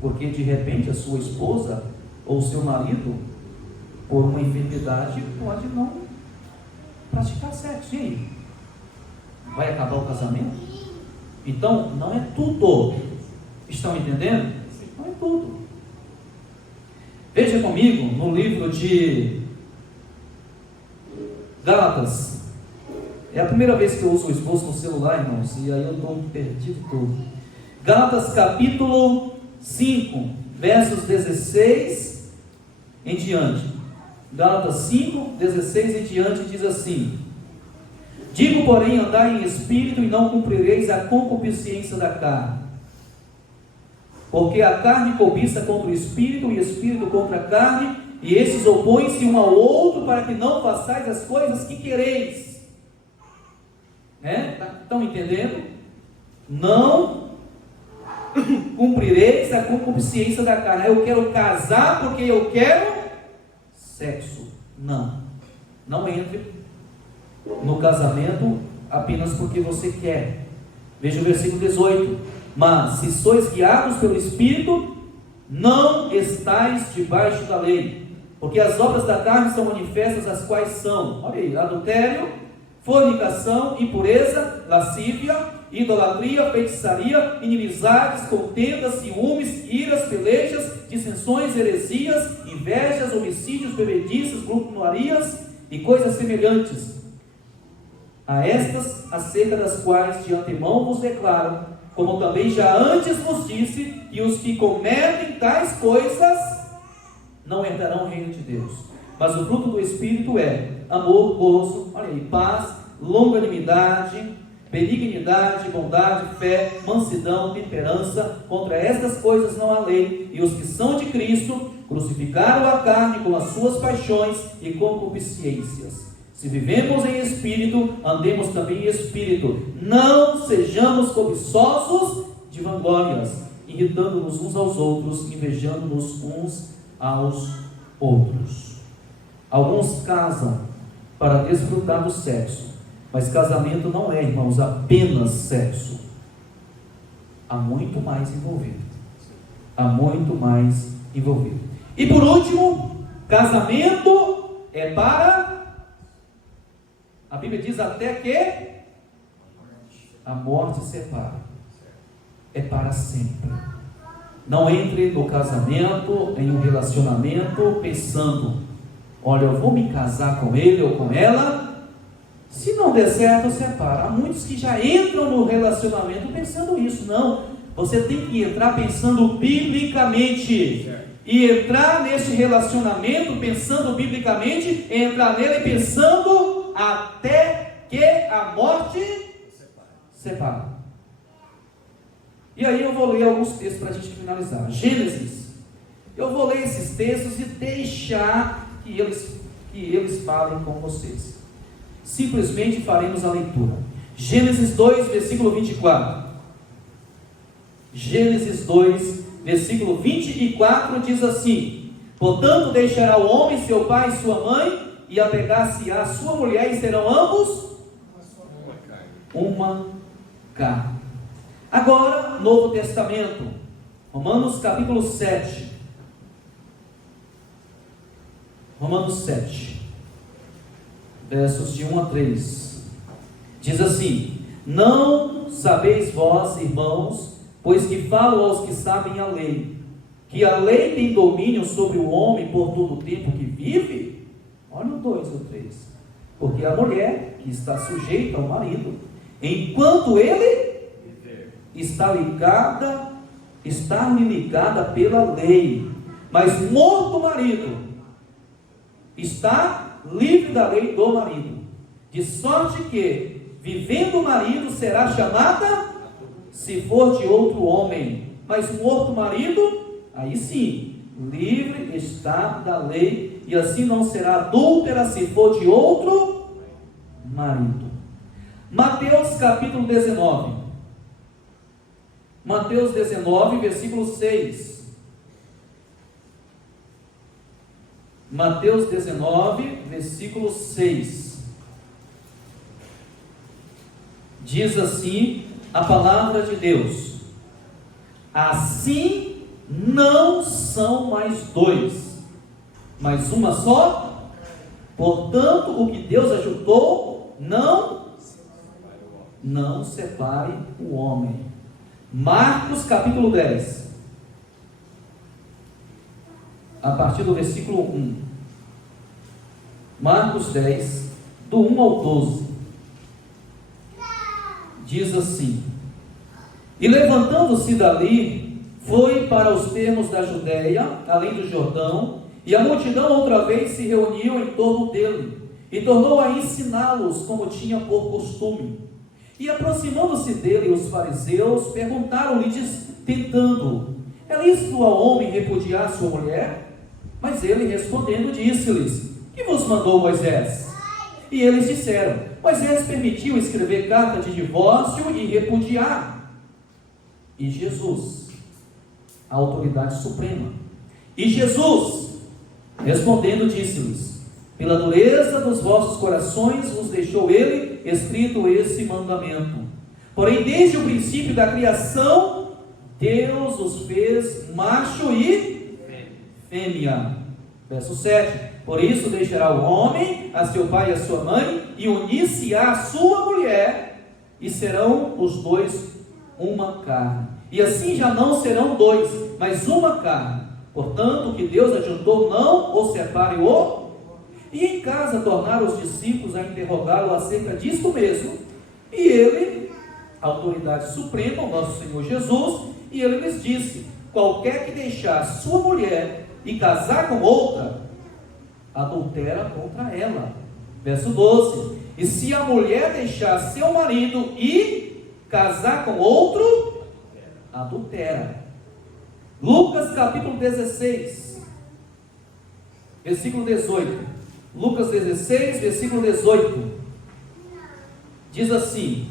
Porque de repente a sua esposa ou seu marido, por uma enfermidade, pode não praticar sexo. E aí? Vai acabar o casamento? Então, não é tudo. Estão entendendo? Não é tudo. Veja comigo no livro de Gálatas. É a primeira vez que eu uso o esboço no celular, irmãos, e aí eu estou perdido todo. Gálatas capítulo 5, versos 16 em diante. Gálatas 5, 16 em diante diz assim: digo, porém, andai em espírito e não cumprireis a concupiscência da carne. Porque a carne cobiça contra o espírito e o espírito contra a carne, e esses opõem-se um ao outro para que não façais as coisas que quereis. Estão entendendo? Não cumprireis a concupiscência da carne. Eu quero casar porque eu quero sexo. Não entre no casamento apenas porque você quer. Veja o versículo 18. Mas se sois guiados pelo Espírito, não estáis debaixo da lei. Porque as obras da carne são manifestas, as quais são, olha aí, adultério, fornicação, impureza, lascívia, idolatria, feitiçaria, inimizades, contendas, ciúmes, iras, pelejas, dissensões, heresias, invejas, homicídios, bebedices, glutonarias e coisas semelhantes a estas, acerca das quais de antemão vos declaro, como também já antes vos disse, que os que cometem tais coisas não herdarão o reino de Deus. Mas o fruto do Espírito é amor, gozo, olha aí, paz, longanimidade, benignidade, bondade, fé, mansidão, temperança. Contra estas coisas não há lei. E os que são de Cristo crucificaram a carne com as suas paixões e concupiscências. Se vivemos em espírito, andemos também em espírito. Não sejamos cobiçosos de vanglórias, irritando-nos uns aos outros, invejando-nos uns aos outros. Alguns casam para desfrutar do sexo, mas casamento não é, irmãos, apenas sexo. Há muito mais envolvido. Há muito mais envolvido. E por último, casamento é para... A Bíblia diz até que a morte separa. É para sempre. Não entre no casamento, em um relacionamento, pensando: olha, eu vou me casar com ele ou com ela. Se não der certo, separa. Há muitos que já entram no relacionamento pensando isso. Não, você tem que entrar pensando biblicamente. E entrar nesse relacionamento pensando biblicamente, entrar nele pensando até que a morte separe. E aí eu vou ler alguns textos para a gente finalizar. Gênesis. Eu vou ler esses textos e deixar que eles falem com vocês. Simplesmente faremos a leitura. Gênesis 2, versículo 24. Gênesis 2, versículo 24 diz assim: portanto deixará o homem seu pai e sua mãe, e apegar-se à sua mulher, e serão ambos uma carne. Agora, Novo Testamento, Romanos capítulo 7. Romanos 7, versos de 1 a 3. Diz assim: não sabeis vós, irmãos, pois que falo aos que sabem a lei, que a lei tem domínio sobre o homem por todo o tempo que vive? Olha o 2 ou 3. Porque a mulher que está sujeita ao marido, enquanto ele está-lhe ligada pela lei, mas morto o marido, está livre da lei do marido, de sorte que, vivendo o marido, será chamada, se for de outro homem, mas morto o marido, aí sim, livre está da lei, e assim não será adúltera se for de outro marido. Mateus capítulo 19. Mateus 19, versículo 6. Mateus 19, versículo 6. Diz assim a palavra de Deus: assim não são mais dois, mas uma só. Portanto, o que Deus ajuntou, não separe o homem. Marcos capítulo 10, a partir do versículo 1. Marcos 10, do 1 ao 12. Diz assim: e levantando-se dali, foi para os termos da Judéia, além do Jordão, e a multidão outra vez se reuniu em torno dele, e tornou a ensiná-los como tinha por costume. E aproximando-se dele, os fariseus perguntaram-lhe, tentando: é lícito ao homem repudiar sua mulher? Mas ele respondendo disse-lhes: que vos mandou Moisés? E eles disseram: Moisés permitiu escrever carta de divórcio e repudiar. E Jesus, a autoridade suprema, e Jesus, respondendo, disse-lhes: pela dureza dos vossos corações vos deixou ele escrito esse mandamento. Porém, desde o princípio da criação, Deus os fez macho e fêmea. Verso 7. Por isso deixará o homem a seu pai e a sua mãe, e unir-se-á a sua mulher, e serão os dois uma carne. E assim já não serão dois, mas uma carne. Portanto, o que Deus ajuntou, não o separe o. E em casa tornaram os discípulos a interrogá-lo acerca disto mesmo. E ele, a autoridade suprema, o nosso Senhor Jesus, e ele lhes disse: qualquer que deixar sua mulher e casar com outra, adultera contra ela. Verso 12: e se a mulher deixar seu marido e casar com outro, adultera. Lucas capítulo 16, versículo 18. Lucas 16, versículo 18. Diz assim: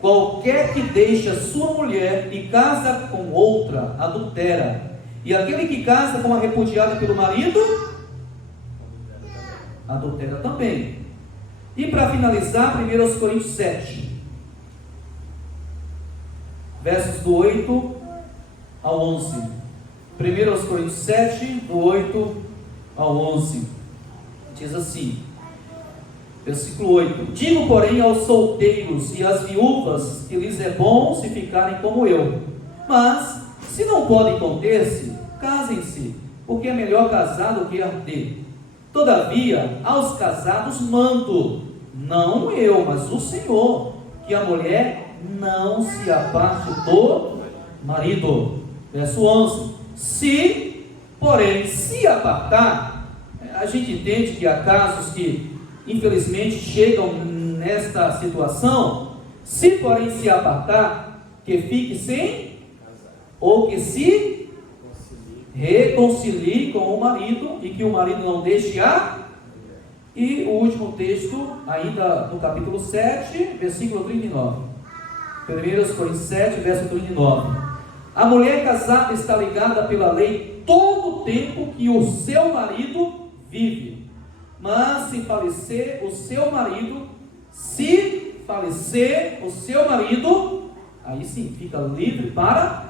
qualquer que deixa sua mulher e casa com outra, adultera. E aquele que casa com a repudiada pelo marido, adultera também. E para finalizar, 1 Coríntios 7, versos do 8 ao 11. 1 Coríntios 7, do 8 ao 11. Diz assim, versículo 8: digo, porém, aos solteiros e às viúvas que lhes é bom se ficarem como eu. Mas, se não podem conter-se, casem-se, porque é melhor casar do que arder. Todavia, aos casados mando, não eu, mas o Senhor, que a mulher não se aparte do marido. Verso 11: se, porém, se apartar, a gente entende que há casos que, infelizmente, chegam nesta situação. Se, porém, se apartar, que fique sem, ou que se reconcilie com o marido, e que o marido não deixe a. E o último texto, ainda no capítulo 7, versículo 39. 1 Coríntios 7, verso 39. A mulher casada está ligada pela lei todo o tempo que o seu marido vive. Mas se falecer o seu marido, aí sim, fica livre para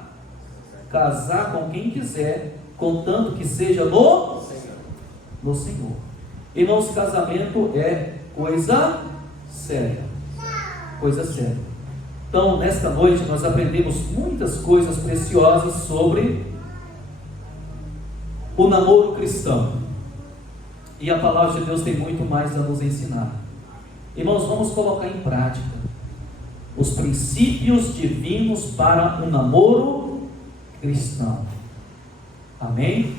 casar com quem quiser, contanto que seja no Senhor. Irmãos, casamento é coisa séria. Coisa séria. Então, nesta noite, nós aprendemos muitas coisas preciosas sobre o namoro cristão. E a palavra de Deus tem muito mais a nos ensinar. Irmãos, vamos colocar em prática os princípios divinos para um namoro cristão. Amém?